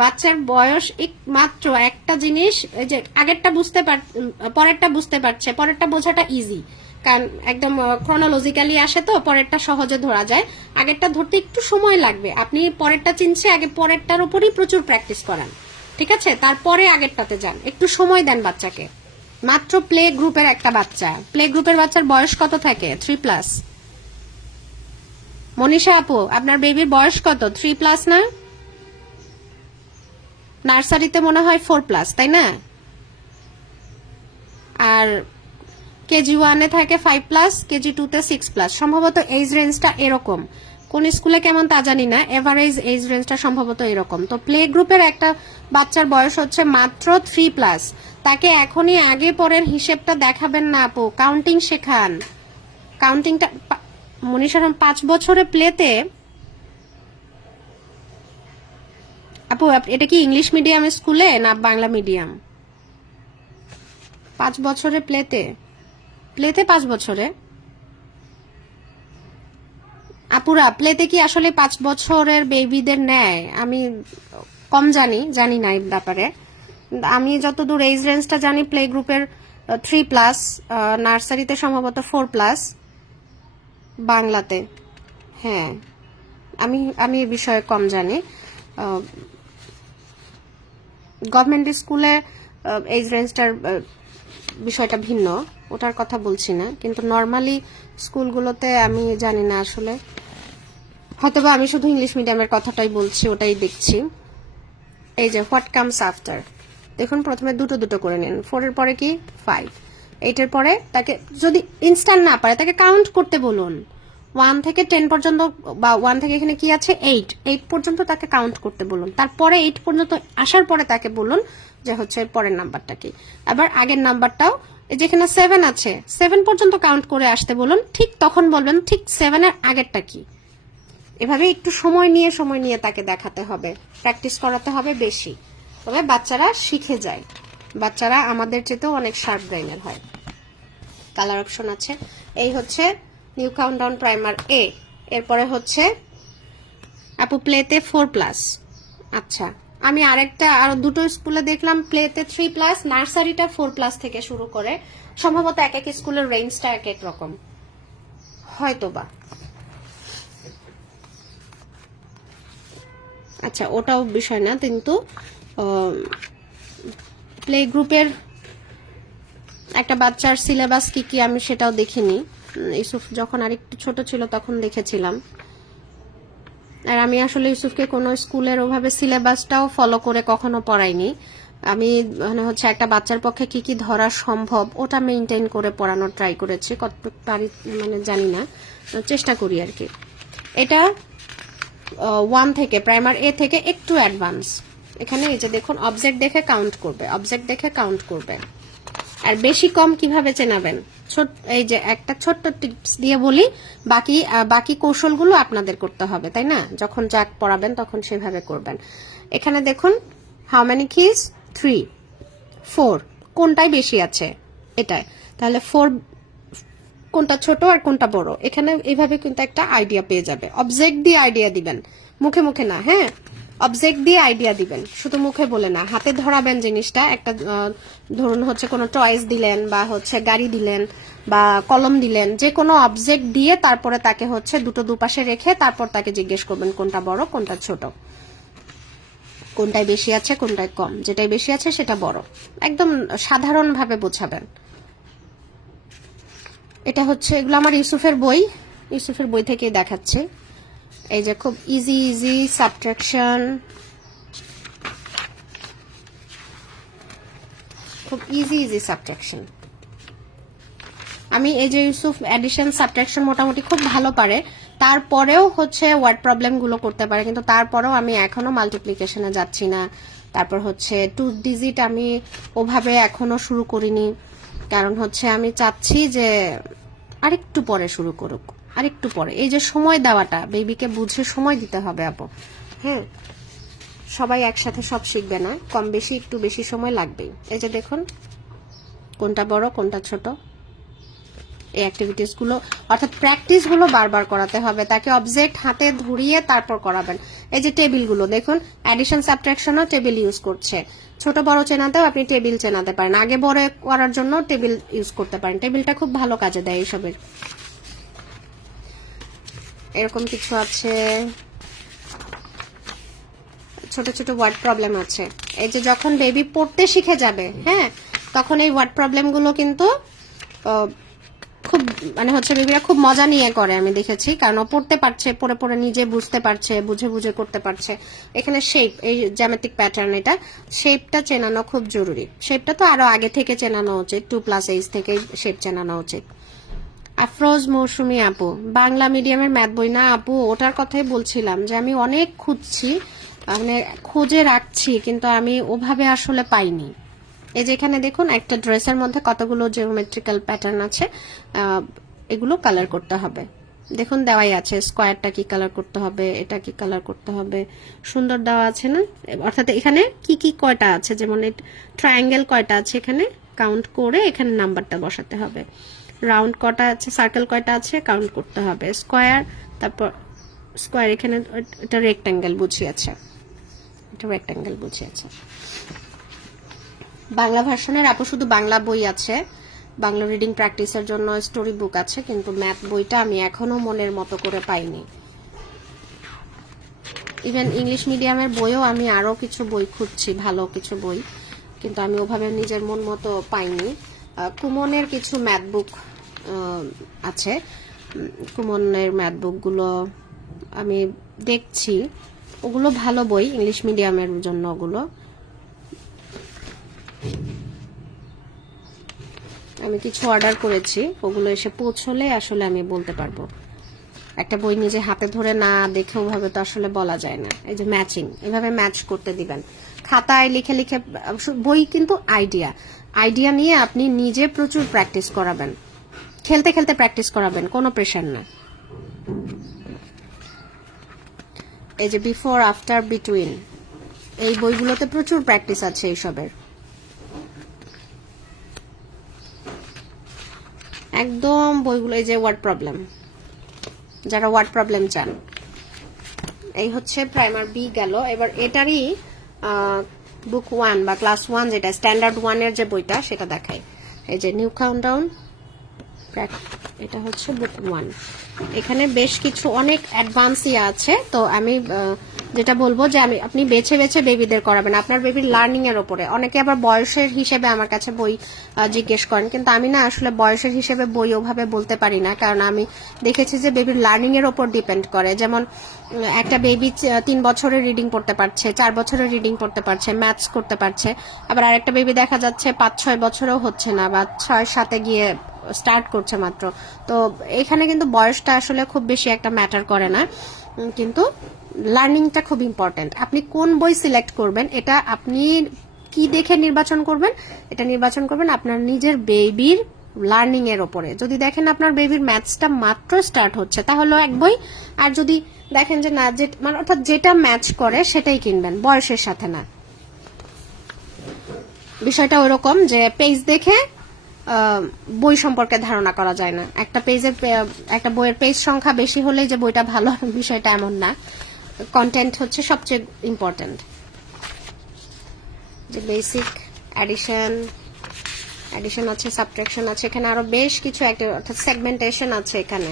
বাচ্চার বয়স মাত্র একটা জিনিস, এই যে আগেরটা পরেরটা বুঝতে পারছে, পরেরটা বোঝাটা ইজি, কারণ একদম ক্রোনোলজিক্যালি আসে তো পরেরটা সহজে ধরা যায়। আগেরটা ধরতে একটু সময় লাগবে। আপনি পরেরটা চিনছে, আগে পরেরটার উপরই প্রচুর প্র্যাকটিস করান, ঠিক আছে? তারপরে আগেরটাতে যান, একটু সময় দেন বাচ্চাকে। মাত্র প্লে গ্রুপের একটা বাচ্চা, প্লে গ্রুপের বাচ্চার বয়স কত থাকে? 3+। মনীষা আপু আপনার বেবির বয়স কত? 3+ না? নার্সারিতে মনে হয় 4+, তাই না? আর কেজি 1-এ থাকে 5+, কেজি 2-তে 6+, সম্ভবত এইজ রেঞ্জটা এরকম। কোন স্কুলে কেমন তা জানি না, এভারেজ এইজ রেঞ্জটা সম্ভবত এরকম। তো প্লে গ্রুপের একটা বাচ্চার বয়স হচ্ছে মাত্র 3+। তাকে এখনই আগে পরের হিসেবটা দেখাবেন না আপু, কাউন্টিং শেখান। কাউন্টিংটা মনীষারাম 5 বছরে প্লেতে। আপু এটা কি ইংলিশ মিডিয়াম স্কুলে না বাংলা মিডিয়াম? 5 বছরে প্লেতে 5 বছরে? আপুরা প্লেতে কি আসলে 5 বছরের বেবিদের নেয়? আমি কম জানি না এই ব্যাপারে। আমি যতদূর এইজ রেঞ্জটা জানি প্লে গ্রুপের 3+, নার্সারিতে সম্ভবত 4+, বাংলাতে। হ্যাঁ, আমি এই বিষয়ে কম জানি। গভর্নমেন্ট স্কুলে এজ রেঞ্জটার বিষয়টা ভিন্ন, ওটার কথা বলছি না, কিন্তু নর্মালি স্কুলগুলোতে আমি জানি না আসলে, হয়তোবা আমি শুধু ইংলিশ মিডিয়ামের কথাটাই বলছি, ওটাই দেখছি। এই যে হোয়াট কামস আফটার, দেখুন প্রথমে দুটো দুটো করে নিন। 4 এর পরে কি 5, 8 এর পরে তাকে যদি ইনস্ট্যান্ট না পারে তাকে কাউন্ট করতে বলুন, 1 থেকে 10 পর্যন্ত, বা 1 থেকে এখানে কি আছে 8 পর্যন্ত তাকে কাউন্ট করতে বলুন। তারপরে 8 পর্যন্ত আসার পরে তাকে বলুন যে হচ্ছে পরের নাম্বারটা কি। আবার আগের নাম্বারটাও, যেখানে 7 আছে 7 পর্যন্ত কাউন্ট করে আসতে বলুন, ঠিক তখন বলবেন ঠিক 7 এর আগেরটা কি। এভাবে একটু সময় নিয়ে তাকে দেখাতে হবে, প্র্যাকটিস করাতে হবে বেশি, তবে বাচ্চারা শিখে যায়। বাচ্চারা আমাদের চেয়েতেও অনেক শার্প ব্রেইনের হয়। কালার অপশন আছে। এই হচ্ছে নিউ কাউন্টডাউন প্রাইমার এ। এরপরে হচ্ছে আপু প্লেতে 4+। আচ্ছা, আমি আরো দুটো স্কুলে দেখলাম প্লেতে 3+, নার্সারিটা 4+ থেকে শুরু করে। সম্ভবত এক এক স্কুলের রেঞ্জটা এক এক রকম, হয়তোবা। আচ্ছা, ওটাও বিষয় না, কিন্তু প্লে গ্রুপের একটা বাচ্চার সিলেবাস কি কি আমি সেটাও দেখিনি। ইউসুফ যখন আরেকটু ছোট ছিল তখন দেখেছিলাম। আর আমি আসলে ইউসুফকে কোনো স্কুলের ওভাবে সিলেবাসটাও ফলো করে কখনো পড়াইনি। আমি মানে হচ্ছে একটা বাচ্চার পক্ষে কি কি ধরা সম্ভব ওটা মেনটেন করে পড়ানোর ট্রাই করেছি, কতটুকু পারি মানে জানি না, চেষ্টা করি আর কি। এটা 1 থেকে, প্রাইমার এ থেকে একটু অ্যাডভান্স। এখানে এই যে দেখুন অবজেক্ট দেখে কাউন্ট করবে, অবজেক্ট দেখে কাউন্ট করবে। আর বেশি কম কিভাবে চেনাবেন, এই যে একটা ছোট্ট টিপস দিয়ে বলি, বাকি কৌশলগুলো আপনাদের করতে হবে, তাই না? যখন যাক পড়াবেন তখন সেভাবে করবেন। এখানে দেখুন হাউ মেনি কিজ 3, 4 কোনটাই বেশি আছে এটাই, তাহলে 4 কোনটা ছোট আর কোনটা বড়, এখানে এইভাবে কিন্তু একটা আইডিয়া পেয়ে যাবে। অবজেক্ট দিয়ে আইডিয়া দিবেন, মুখে মুখে না। হ্যাঁ, অবজেক্ট দিয়ে আইডিয়া দিবেন, শুধু মুখে বলে না, হাতে ধরাবেন জিনিসটা। একটা ধরুন হচ্ছে কোনো টয়েস দিলেন, বা হচ্ছে গাড়ি দিলেন, বা কলম দিলেন, যে কোনো অবজেক্ট দিয়ে তারপরে তাকে হচ্ছে দুটো দুপাশে রেখে তারপর তাকে জিজ্ঞেস করবেন কোনটা বড় কোনটা ছোট, কোনটায় বেশি আছে কোনটায় কম, যেটাই বেশি আছে সেটা বড়, একদম সাধারণভাবে বোঝাবেন। এটা হচ্ছে, এগুলো আমার ইউসুফের বই থেকেই দেখাচ্ছে। এই যে খুব ইজি সাবট্রাকশন, খুব ইজি সাবট্রাকশন। আমি এই যে ইউসুফ অ্যাডিশন সাবট্রাকশন মোটামুটি খুব ভালো পারে, তারপরেও হচ্ছে ওয়ার্ড প্রবলেম গুলো করতে পারে, কিন্তু তারপরেও আমি এখনো মাল্টিপ্লিকেশনে যাচ্ছি না। তারপর হচ্ছে 2 ডিজিট আমি ওভাবে এখনো শুরু করিনি, কারণ হচ্ছে আমি চাচ্ছি যে আরেকটু পরে শুরু করুক, আরেকটু পরে। এই যে সময় দেওয়াটা, বেবিকে বুঝে সময় দিতে হবে আপু। হ্যাঁ, সবাই একসাথে সব শিখবে না, কম বেশি একটু বেশি সময় লাগবেই। এই যে দেখুন কোনটা বড় কোনটা ছোট, এই অ্যাক্টিভিটিস গুলো অর্থাৎ প্র্যাকটিস গুলো বারবার করাতে হবে তাকে, অবজেক্ট হাতে ধরিয়ে তারপর করাবেন। এই যে টেবিল গুলো দেখুন, অ্যাডিশন সাবট্রাকশনও টেবিল ইউজ করছে, ছোট বড় চেনাতেও আপনি টেবিল চেনাতে পারেন, আগে বড় করার জন্য টেবিল ইউজ করতে পারেন। টেবিলটা খুব ভালো কাজে দেয় এইসবের। এরকম কিছু আছে, ছোট ছোট ওয়ার্ড প্রবলেম আছে। এই যে যখন বেবি পড়তে শিখে যাবে, হ্যাঁ, তখন এই ওয়ার্ড প্রবলেম গুলো কিন্তু খুব মানে হচ্ছে বেবিরা খুব মজা নিয়ে করে, আমি দেখেছি, কারণ ও পড়তে পারছে, পড়ে পড়ে নিজে বুঝতে পারছে, বুঝে বুঝে করতে পারছে। এখানে শেপ, এই জ্যামিতিক প্যাটার্ন, এটা শেপটা চেনানো খুব জরুরি। শেপটা তো আরো আগে থেকে চেনানো উচিত, 2+ এইজ থেকে শেপ চেনানো উচিত। আফরোজ মৌসুমী আপু, বাংলা মিডিয়ামের ম্যাথ বই না আপু, ওটার কথাই বলছিলাম যে আমি অনেক খুঁজছি, মানে খুঁজে রাখছি, কিন্তু আমি ওভাবে আসলে পাইনি। এই যে এখানে দেখুন একটা ড্রেসের মধ্যে কতগুলো জিওমেট্রিক্যাল প্যাটার্ন আছে, এগুলো কালার করতে হবে। দেখুন দেওয়াই আছে, স্কোয়ারটা কি কালার করতে হবে, এটা কি কালার করতে হবে, সুন্দর দেওয়া আছে না? অর্থাৎ এখানে কি কি কয়টা আছে, যেমন ট্রায়াঙ্গেল কয়টা আছে এখানে কাউন্ট করে এখানে নাম্বারটা বসাতে হবে, রাউন্ড কয়টা আছে, সার্কেল কয়টা আছে কাউন্ট করতে হবে, স্কোয়ার, তারপর স্কোয়ার এখানে এটা রেক্ট্যাঙ্গেল বুঝিয়েছে, এটা রেক্ট্যাঙ্গেল বুঝিয়েছে। বাংলা ভার্সনের আপু শুধু বাংলা বই আছে, বাংলা রিডিং প্র্যাকটিসের জন্য স্টোরি বুক আছে, কিন্তু ম্যাথ বইটা আমি এখনো মনের মতো করে পাইনি। ইভেন ইংলিশ মিডিয়ামের বইও আমি আরো কিছু বই খুঁজছি, ভালো কিছু বই, কিন্তু আমি ওভাবে নিজের মন মতো পাইনি। কুমনের কিছু ম্যাথ বুক আছে, কুমনের ম্যাথ বুকগুলো আমি দেখছি, ওগুলো ভালো বই ইংলিশ মিডিয়ামের জন্য। ওগুলো আমি কিছু অর্ডার করেছি, ওগুলো এসে পৌঁছলে আসলে আমি বলতে পারবো। একটা বই নিজে হাতে ধরে না দেখে ওভাবে তো আসলে বলা যায় না। এই যে ম্যাচিং, এভাবে ম্যাচ করতে দিবেন খাতায় লিখে লিখে। বই কিন্তু আইডিয়া নিয়ে আপনি নিজে প্রচুর প্র্যাকটিস করাবেন, খেলতে খেলতে প্র্যাকটিস করাবেন, কোনো প্রেশার না। এই যে বিফোর, আফটার, বিটুইন, এই বইগুলোতে প্রচুর প্র্যাকটিস আছে এইসবের। একদম বইগুলো, এই যে ওয়ার্ড প্রবলেম, যারা ওয়ার্ড প্রবলেম চান, এই হচ্ছে প্রাইমার বি গেল। এবার এটারই বুক 1 বা ক্লাস 1, যেটা স্ট্যান্ডার্ড 1 এর যে বইটা, সেটা দেখাই। এই যে নিউ কাউন্টডাউন, এটা হচ্ছে বুক 1। এখানে বেশ কিছু অনেক অ্যাডভান্সই আছে। তো আমি যেটা বলবো যে আপনি বেছে বেছে বেবিদের করাবেন আপনার বেবির লার্নিং এর উপরে। অনেকে আবার বয়সের হিসেবে আমার কাছে বই জিজ্ঞেস করেন, কিন্তু আমি না আসলে বয়সের হিসেবে বই ওভাবে বলতে পারি না, কারণ আমি দেখেছি যে বেবির লার্নিং এর উপর ডিপেন্ড করে। যেমন একটা বেবি 3 বছরের রিডিং পড়তে পারছে, 4 বছরের রিডিং পড়তে পারছে, ম্যাথস করতে পারছে, আবার আরেকটা বেবি দেখা যাচ্ছে 5-6 বছরেও হচ্ছে না, বা 6-7 গিয়ে স্টার্ট করছে মাত্র। তো এখানে কিন্তু বয়সটা আসলে খুব বেশি একটা ম্যাটার করে না, কিন্তু লার্নিংটা খুব ইম্পর্টেন্ট। আপনি কোন বই সিলেক্ট করবেন, এটা আপনি কি দেখে নির্বাচন করবেন, এটা নির্বাচন করবেন আপনার নিজের বেবির লার্নিং এর উপরে। যদি দেখেন আপনার বেবির ম্যাথসটা মাত্র স্টার্ট হচ্ছে, তাহলে এক বই। আর যদি দেখেন যে না, মানে অর্থাৎ যেটা ম্যাচ করে সেটাই কিনবেন, বয়সের সাথে না। বিষয়টা ওরকম যে পেজ দেখে বই সম্পর্কে ধারণা করা যায় না। একটা বইয়ের পেজ সংখ্যা বেশি হলেই যে বইটা ভালো, বিষয়টা এমন না। কন্টেন্ট হচ্ছে সবচেয়ে ইম্পর্টেন্ট। যে বেসিক, অ্যাডিশন আছে, সাবট্রাকশন আছে, এখানে আরো বেশ কিছু অর্থাৎ সেগমেন্টেশন আছে। এখানে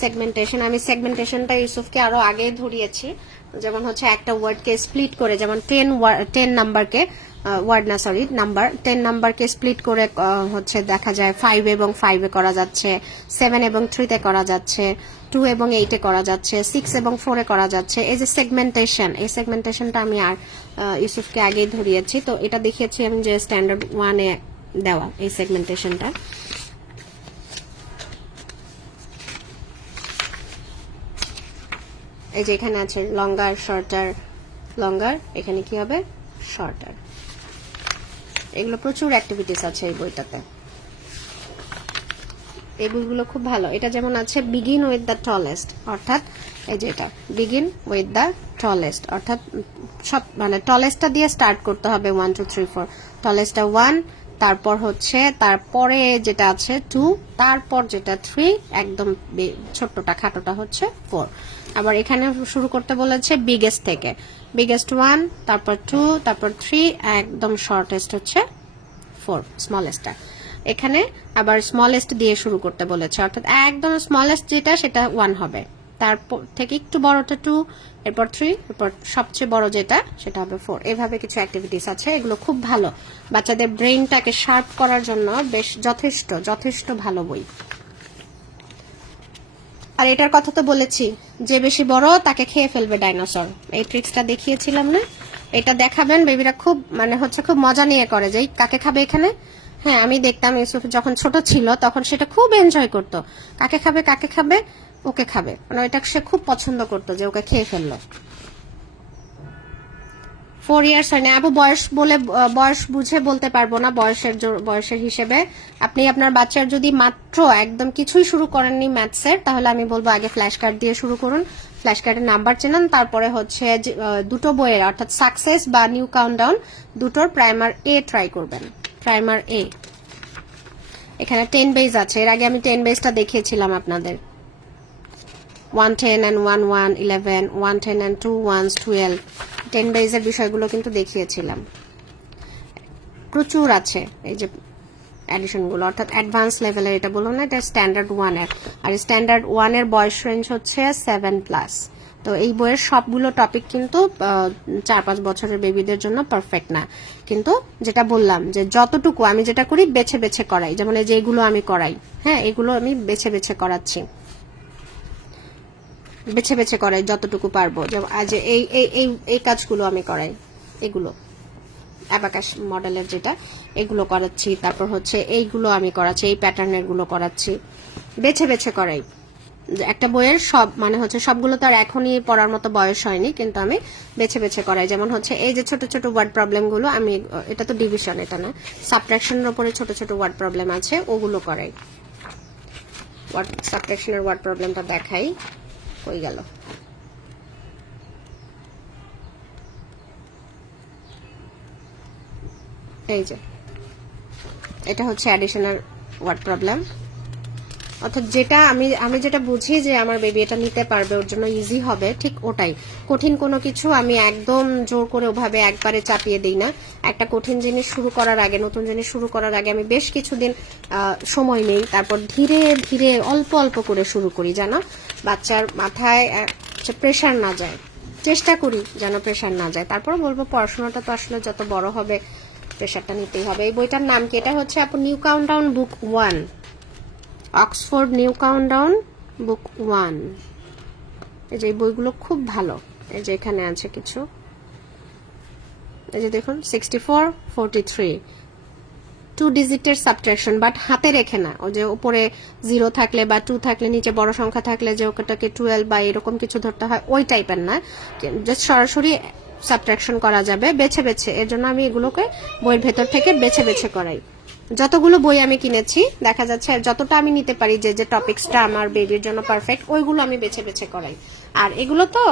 সেগমেন্টেশন, আমি সেগমেন্টেশনটা ইউসুফকে আরো আগে ধরিয়েছি। যেমন হচ্ছে একটা ওয়ার্ডকে স্প্লিট করে, যেমন 10 নাম্বারকে, ওয়ার্ড না সরি নাম্বার, 10 নাম্বারকে স্প্লিট করে হচ্ছে দেখা যায় 5 এবং 5 এ করা যাচ্ছে, 7 এবং 3 তে করা যাচ্ছে, 2 এবং 8 এ করা যাচ্ছে, 6 এবং 4 এ করা যাচ্ছে। এই যে সেগমেন্টেশন, এই সেগমেন্টেশনটা আমি আর ইউসুফকে আগেই ধরিয়েছি। তো এটা দেখিয়েছি আমি যে স্ট্যান্ডার্ড 1 এ দেওয়া এই সেগমেন্টেশনটা। এই যে এখানে আছে লঙ্গার, শর্টার, লঙ্গার, এখানে কি হবে শর্টার। এগুলো প্রচুর অ্যাক্টিভিটিস আছে এই বইটাতে, এই বইগুলো খুব ভালো। এটা যেমন আছে বিগিন উইথ দ্য টলেস্ট, অর্থাৎ এই যে এটা বিগিন উইথ দ্য টলেস্ট, অর্থাৎ সব মানে টলেস্টটা দিয়ে স্টার্ট করতে হবে। 1 2 3 4, টলেস্টটা 1, তারপর হচ্ছে তারপরে যেটা আছে 2, তারপর যেটা 3, একদম ছোট্টটা খাটোটা হচ্ছে 4। আবার এখানে শুরু করতে বলেছে বিগেস্ট থেকে, বিগেস্ট 1, তারপর 2, তারপর 3, একদম শর্টেস্ট হচ্ছে 4, স্মলেস্টটা। এখানে আবার স্মলেস্ট দিয়ে শুরু করতে বলেছে, অর্থাৎ একদম স্মলেস্ট যেটা সেটা 1 হবে, তারপর থেকে একটু বড়টা 2, এরপর 3, এরপর সবচেয়ে বড় যেটা সেটা হবে 4। এভাবে কিছু অ্যাক্টিভিটিস আছে, এগুলো খুব ভালো বাচ্চাদের ব্রেইনটাকে শার্প করার জন্য, বেশ যথেষ্ট ভালো বই। আর এটার কথা তো বলেছি, যে বেশি বড় তাকে খেয়ে ফেলবে ডাইনোসর, এই ট্রিক্সটা দেখিয়েছিলাম না? এটা দেখাবেন, বেবিরা খুব মানে হচ্ছে খুব মজা নিয়ে করে যে কাকে খাবে এখানে। হ্যাঁ, আমি দেখতাম ইউসুফ যখন ছোট ছিল তখন সেটা খুব এনজয় করতো, কাকে খাবে, ওকে খাবে, মানে ওইটা সে খুব পছন্দ করতো যে ওকে খেয়ে ফেললো। 4 ইয়ার্স হয় না আপু, বয়স বুঝে বলতে পারবো না, বয়সের হিসেবে। আপনি আপনার বাচ্চার যদি মাত্র একদম কিছুই শুরু করেননি ম্যাথসের, তাহলে আমি বলবো আগে ফ্ল্যাশ কার্ড দিয়ে শুরু করুন, ফ্ল্যাশ কার্ডের নাম্বার চেনান, তারপরে হচ্ছে দুটো বইয়ের অর্থাৎ সাকসেস বা নিউ কাউন্টডাউন দুটোর প্রাইমার এ ট্রাই করবেন। প্রাইমার এ, এখানে 10 বেজ আছে, এর আগে আমি 10 বেজটা দেখিয়েছিলাম আপনাদের। 1 10 and 1 1 11, 1 10 and 2 1s 12, 10 বেজের বিষয়গুলো কিন্তু দেখিয়েছিলাম। প্রচুর আছে এই যে অ্যাডিশনগুলো, অর্থাৎ অ্যাডভান্স লেভেলের। এটা বললাম না, এটা স্ট্যান্ডার্ড 1-এর, আর স্ট্যান্ডার্ড 1-এর বয়স রেঞ্জ হচ্ছে 7+। তো এই বইয়ের সবগুলো টপিক কিন্তু 4-5 বছরের বেবিদের জন্য পারফেক্ট না, কিন্তু যেটা বললাম যে যতটুকু আমি যেটা করি বেছে বেছে করাই, যেমন এই যে এগুলো আমি করাই, হ্যাঁ এগুলো আমি বেছে বেছে করাচ্ছি, বেছে বেছে করাই যতটুকু পারবো। যেমন আজ এই এই এই এই কাজগুলো আমি করাই, এগুলো অ্যাবাকাস মডেলের যেটা, এগুলো করাচ্ছি। তারপর হচ্ছে এইগুলো আমি করাচ্ছি, এই প্যাটার্নের গুলো করাচ্ছি, বেছে বেছে করাই। একটা বইয়ের সব মানে হচ্ছে সবগুলো তো আর এখনই পড়ার মতো বয়স হয়নি, কিন্তু আমি বেছে বেছে করাই। যেমন হচ্ছে এই যে ছোট ছোট ওয়ার্ড প্রবলেম গুলো আমি, এটা তো ডিভিশন, এটা না, সাবট্রাকশনের উপরে ছোট ছোট ওয়ার্ড প্রবলেম আছে, ওগুলো করাই। সাবট্রাকশনের ওয়ার্ড প্রবলেমটা দেখাই, হয়ে গেল। এই যে এটা হচ্ছে অ্যাডিশনাল ওয়ার্ড প্রবলেম, অর্থাৎ যেটা আমি যেটা বুঝি যে আমার বেবি এটা নিতে পারবে, ওর জন্য ইজি হবে, ঠিক ওটাই। কঠিন কোনো কিছু আমি একদম জোর করে ওভাবে একবারে চাপিয়ে দিই না। একটা কঠিন জিনিস শুরু করার আগে, নতুন জিনিস শুরু করার আগে আমি বেশ কিছুদিন সময় নেই, তারপর ধীরে ধীরে অল্প অল্প করে শুরু করি, যেন বাচ্চার মাথায় প্রেশার না যায়। চেষ্টা করি যেন প্রেশার না যায়। তারপর বলবো পড়াশোনাটা তো আসলে যত বড় হবে প্রেশারটা নিতেই হবে। এই বইটার নাম কি? এটা হচ্ছে আপু নিউ কাউন্টডাউন বুক 1, অক্সফোর্ড নিউ কাউন্টডাউন বুক 1। এই যে বইগুলো খুব ভালো। এই যে এখানে আছে কিছু, এই যে দেখুন 64, 43, 2 ডিজিটের সাবট্রাকশন, বাট হাতে রেখে না। ওই যে উপরে 0 থাকলে বা 2 থাকলে, নিচে বড় সংখ্যা থাকলে যে ওটাকে 12 বা এরকম কিছু ধরতে হয়, ওই টাইপের না, জাস্ট সরাসরি সাবট্রাকশন করা যাবে বেছে বেছে। এর জন্য আমি এগুলোকে বইয়ের ভেতর থেকে বেছে বেছে করাই। যতগুলো বই আমি কিনেছি দেখা যাচ্ছে যতটা আমি নিতে পারি যে যে টপিকসটা আমার বেবির জন্য পারফেক্ট, ওইগুলো আমি বেছে বেছে করাই। আর এগুলো তো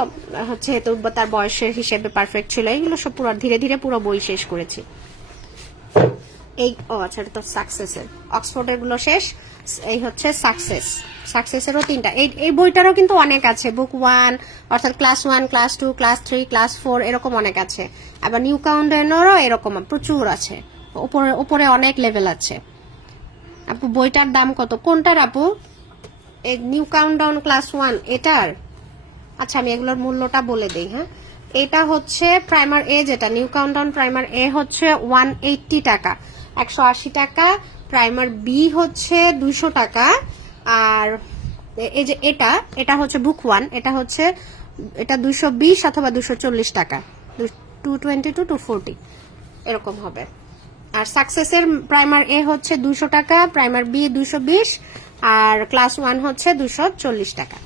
হচ্ছে তো তার বয়সের হিসেবে পারফেক্ট ছিল, এগুলো সব পুরো ধীরে ধীরে পুরো বই শেষ করেছি। এই আচ্ছা, এটা তো সাকসেসের, অক্সফোর্ডের গুলো শেষ। এই হচ্ছে সাকসেসেরও 3টা। এই বইটারও কিন্তু অনেক আছে, বুক 1 অর্থাৎ ক্লাস 1, ক্লাস 2, ক্লাস 3, ক্লাস 4 এরকম অনেক আছে। আবার নিউ কাউন্টডাউনেরও এরকম প্রচুর আছে, উপরে অনেক লেভেল আছে। আপু বইটার দাম কত? কোনটার আপু? এই নিউ কাউন্টডাউন ক্লাস 1 এটার? আচ্ছা আমি এগুলোর মূল্যটা বলে দিই। হ্যাঁ, এটা হচ্ছে প্রাইমার এ, যেটা নিউ কাউন্টডাউন প্রাইমার এ হচ্ছে 180 টাকা, 180 টাকা। প্রাইমার বি হচ্ছে 200 টাকা। আর এই যে এটা হচ্ছে বুক 1, এটা 220 অথবা 240 টাকা, 220 to 240 এরকম হবে। আর সাকসেসের প্রাইমার এ হচ্ছে 200 টাকা, প্রাইমার বি 220, আর ক্লাস 1 হচ্ছে 240 টাকা।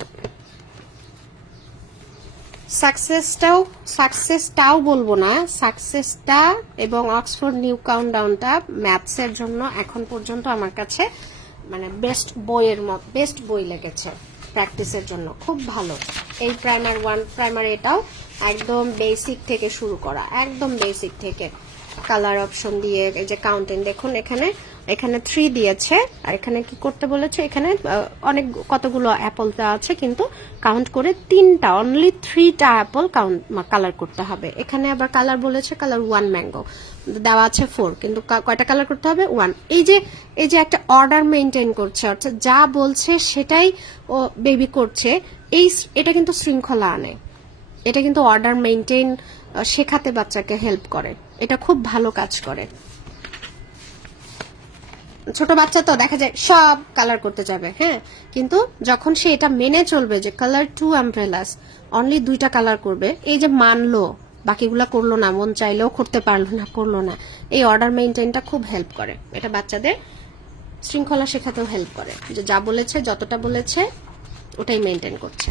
সাকসেসটাও বলবো না, সাকসেসটা এবং অক্সফোর্ড নিউ কাউন্টডাউনটা ম্যাথসের জন্য এখন পর্যন্ত আমার কাছে মানে বেস্ট বই লেগেছে প্র্যাকটিসের জন্য, খুব ভালো। এই প্রাইমার 1 প্রাইমার এটাও একদম বেসিক থেকে শুরু করা, একদম বেসিক থেকে কালার অপশন দিয়ে। এই যে কাউন্টিং দেখুন, এখানে 3 দিয়েছে, আর এখানে কি করতে বলেছে, এখানে অনেক কতগুলো অ্যাপল দেওয়া আছে, কিন্তু কাউন্ট করে 3টা, অনলি 3টা অ্যাপল কালার করতে হবে। এখানে আবার কালার বলেছে কালার 1 ম্যাঙ্গো, দেওয়া আছে 4, কিন্তু কয়টা কালার করতে হবে? 1। এই যে একটা অর্ডার মেনটেন করছে, অর্থাৎ যা বলছে সেটাই ও বেবি করছে। এটা কিন্তু শৃঙ্খলা আনে, এটা কিন্তু অর্ডার মেনটেন শেখাতে বাচ্চাকে হেল্প করে, এটা খুব ভালো কাজ করে। ছোট বাচ্চা তো দেখা যায় সব কালার করতে যাবে, হ্যাঁ, কিন্তু যখন সে এটা মেনে চলবে যে কালার 2 আমব্রেলাস, অনলি 2টা কালার করবে, এই যে মানলো, বাকিগুলা করলো না, মন চাইলেও করতে পারলো না, করলো না, এই অর্ডার মেনটেনটা খুব হেল্প করে। এটা বাচ্চাদের শৃঙ্খলা শেখাতেও হেল্প করে, যে যা বলেছে, যতটা বলেছে ওটাই মেনটেন করছে।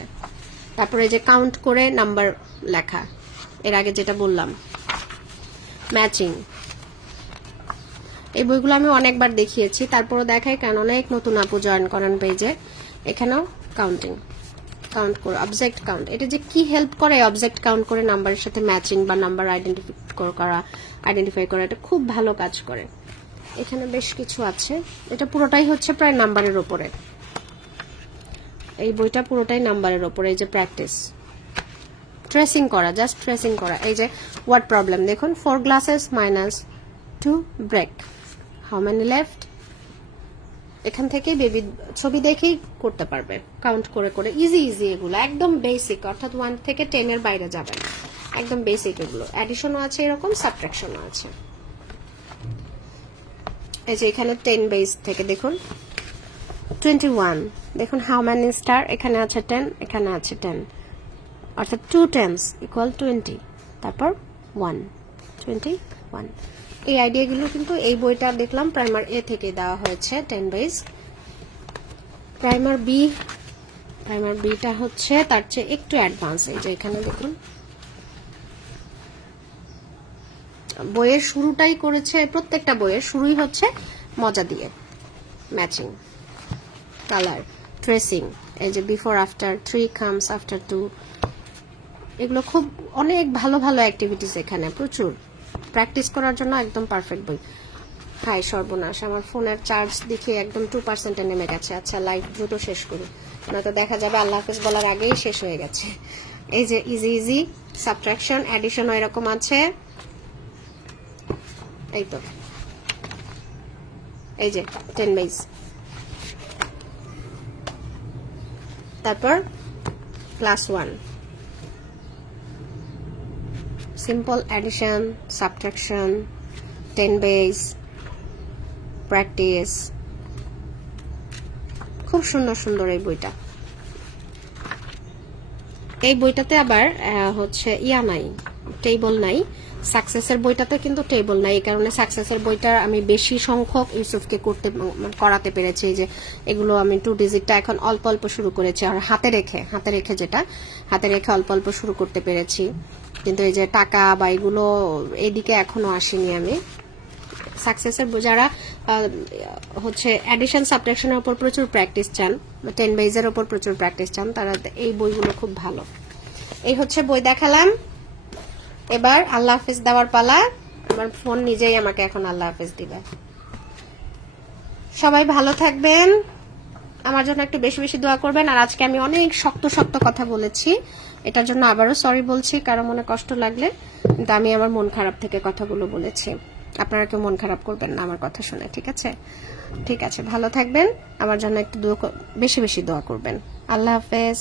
তারপরে যে কাউন্ট করে নাম্বার লেখা, এর আগে যেটা বললাম, ম্যাচিং, এই বইগুলো আমি অনেকবার দেখিয়েছি, তারপরে দেখাই কারণ অনেক নতুন আপু জয়েন করেন পেজে। এখানেও কাউন্ট করে অবজেক্ট কাউন্ট, এটা যে কি হেল্প করে, অবজেক্ট কাউন্ট করে নাম্বারের সাথে ম্যাচিং বা নাম্বার আইডেন্টিফাই করা, এটা খুব ভালো কাজ করে। এখানে বেশ কিছু আছে, এটা পুরোটাই হচ্ছে প্রায় নাম্বারের উপরে, এই বইটা পুরোটাই নাম্বারের উপরে। এই যে প্র্যাকটিস, ট্রেসিং করা, জাস্ট ট্রেসিং করা। এই যে ওয়ার্ড প্রবলেম দেখুন, 4 glasses minus two break. How many left, এখান থেকে বেবি ছবি দেখেই করতে পারবে, কাউন্ট করে করে। ইজি ইজি এগুলো, একদম বেসিক, অর্থাৎ 1 থেকে 10 এর বাইরে যাবে না, একদম বেসিক এগুলো। অ্যাডিশনও আছে এরকম, সাবট্রাকশনও আছে। এই যে এখানে 10 বেস থেকে দেখুন 21, দেখুন হাউ মেনি স্টার, এখানে আছে 10, এখানে আছে 10, অর্থাৎ 2 10s ইকুয়াল 20, তারপর 1 21। এই আইডিয়াগুলো কিন্তু এই বইটা দেখলাম প্রাইমার এ থেকে দেওয়া হয়েছে 10 বেস। প্রাইমার বিটা হচ্ছে তার চেয়ে একটু অ্যাডভান্স। এই যে এখানে দেখুন বইয়ের শুরুটাই করেছে, প্রত্যেকটা বইয়ের শুরুই হচ্ছে মজা দিয়ে, ম্যাচিং, কালার, ট্রেসিং। এই যে বিফোর আফটার, 3 কামস আফটার 2, এগুলো খুব অনেক ভালো ভালো অ্যাক্টিভিটিস এখানে, প্রচুর প্র্যাকটিস করার জন্য একদম পারফেক্ট বই। হাই সর্বনাশ, আমার ফোনের চার্জ দেখে একদম 2%-এ নেমে গেছে। আচ্ছা লাইভ দ্রুত শেষ করি, নয়তো দেখা যাবে আল্লাহ হাফেজ বলার আগেই শেষ হয়ে গেছে। এই যে ইজি ইজি, সাবট্রাকশন, অ্যাডিশনও এরকম আছে। এই তো এই যে 10 বেস, তারপর class 1 simple addition, subtraction, 10 base, practice. খুব সুন্দর সুন্দর এই বইটা। এই বইটাতে আবার হচ্ছে নাই, টেবল নাই। সাকসেসের বইটাতে কিন্তু টেবল নাই, এই কারণে সাকসেসের বইটা আমি বেশি সংখ্যক ইউসুফকে করাতে পেরেছি। যে এগুলো আমি 2 ডিজিটটা এখন অল্প অল্প শুরু করেছি, আর হাতে রেখে যেটা হাতে রেখে অল্প অল্প শুরু করতে পেরেছি। কিন্তু এই যে টাকা বা এগুলো এইদিকে এখনো আসিনি আমি। সাকসেসের যারা হচ্ছে অ্যাডিশন সাবট্রাকশনের উপর প্রচুর প্র্যাকটিস চান, 10 বেজের উপর প্রচুর প্র্যাকটিস চান, তারা এই বইগুলো খুব ভালো। এই হচ্ছে বই দেখালাম। এবার আল্লাহ হাফেজ দেওয়ার পালা। আমার ফোন নিজেই আমাকে এখন আল্লাহ হাফেজ দিবে। সবাই ভালো থাকবেন, আমার জন্য একটু বেশি বেশি দোয়া করবেন। আর আজকে আমি অনেক শক্ত শক্ত কথা বলেছি, এটার জন্য আবারও সরি বলছি কারো মনে কষ্ট লাগলে, কিন্তু আমি আমার মন খারাপ থেকে কথাগুলো বলেছি। আপনারা কেউ মন খারাপ করবেন না আমার কথা শুনে, ঠিক আছে? ঠিক আছে, ভালো থাকবেন, আমার জন্য একটু বেশি বেশি দোয়া করবেন। আল্লাহ হাফেজ।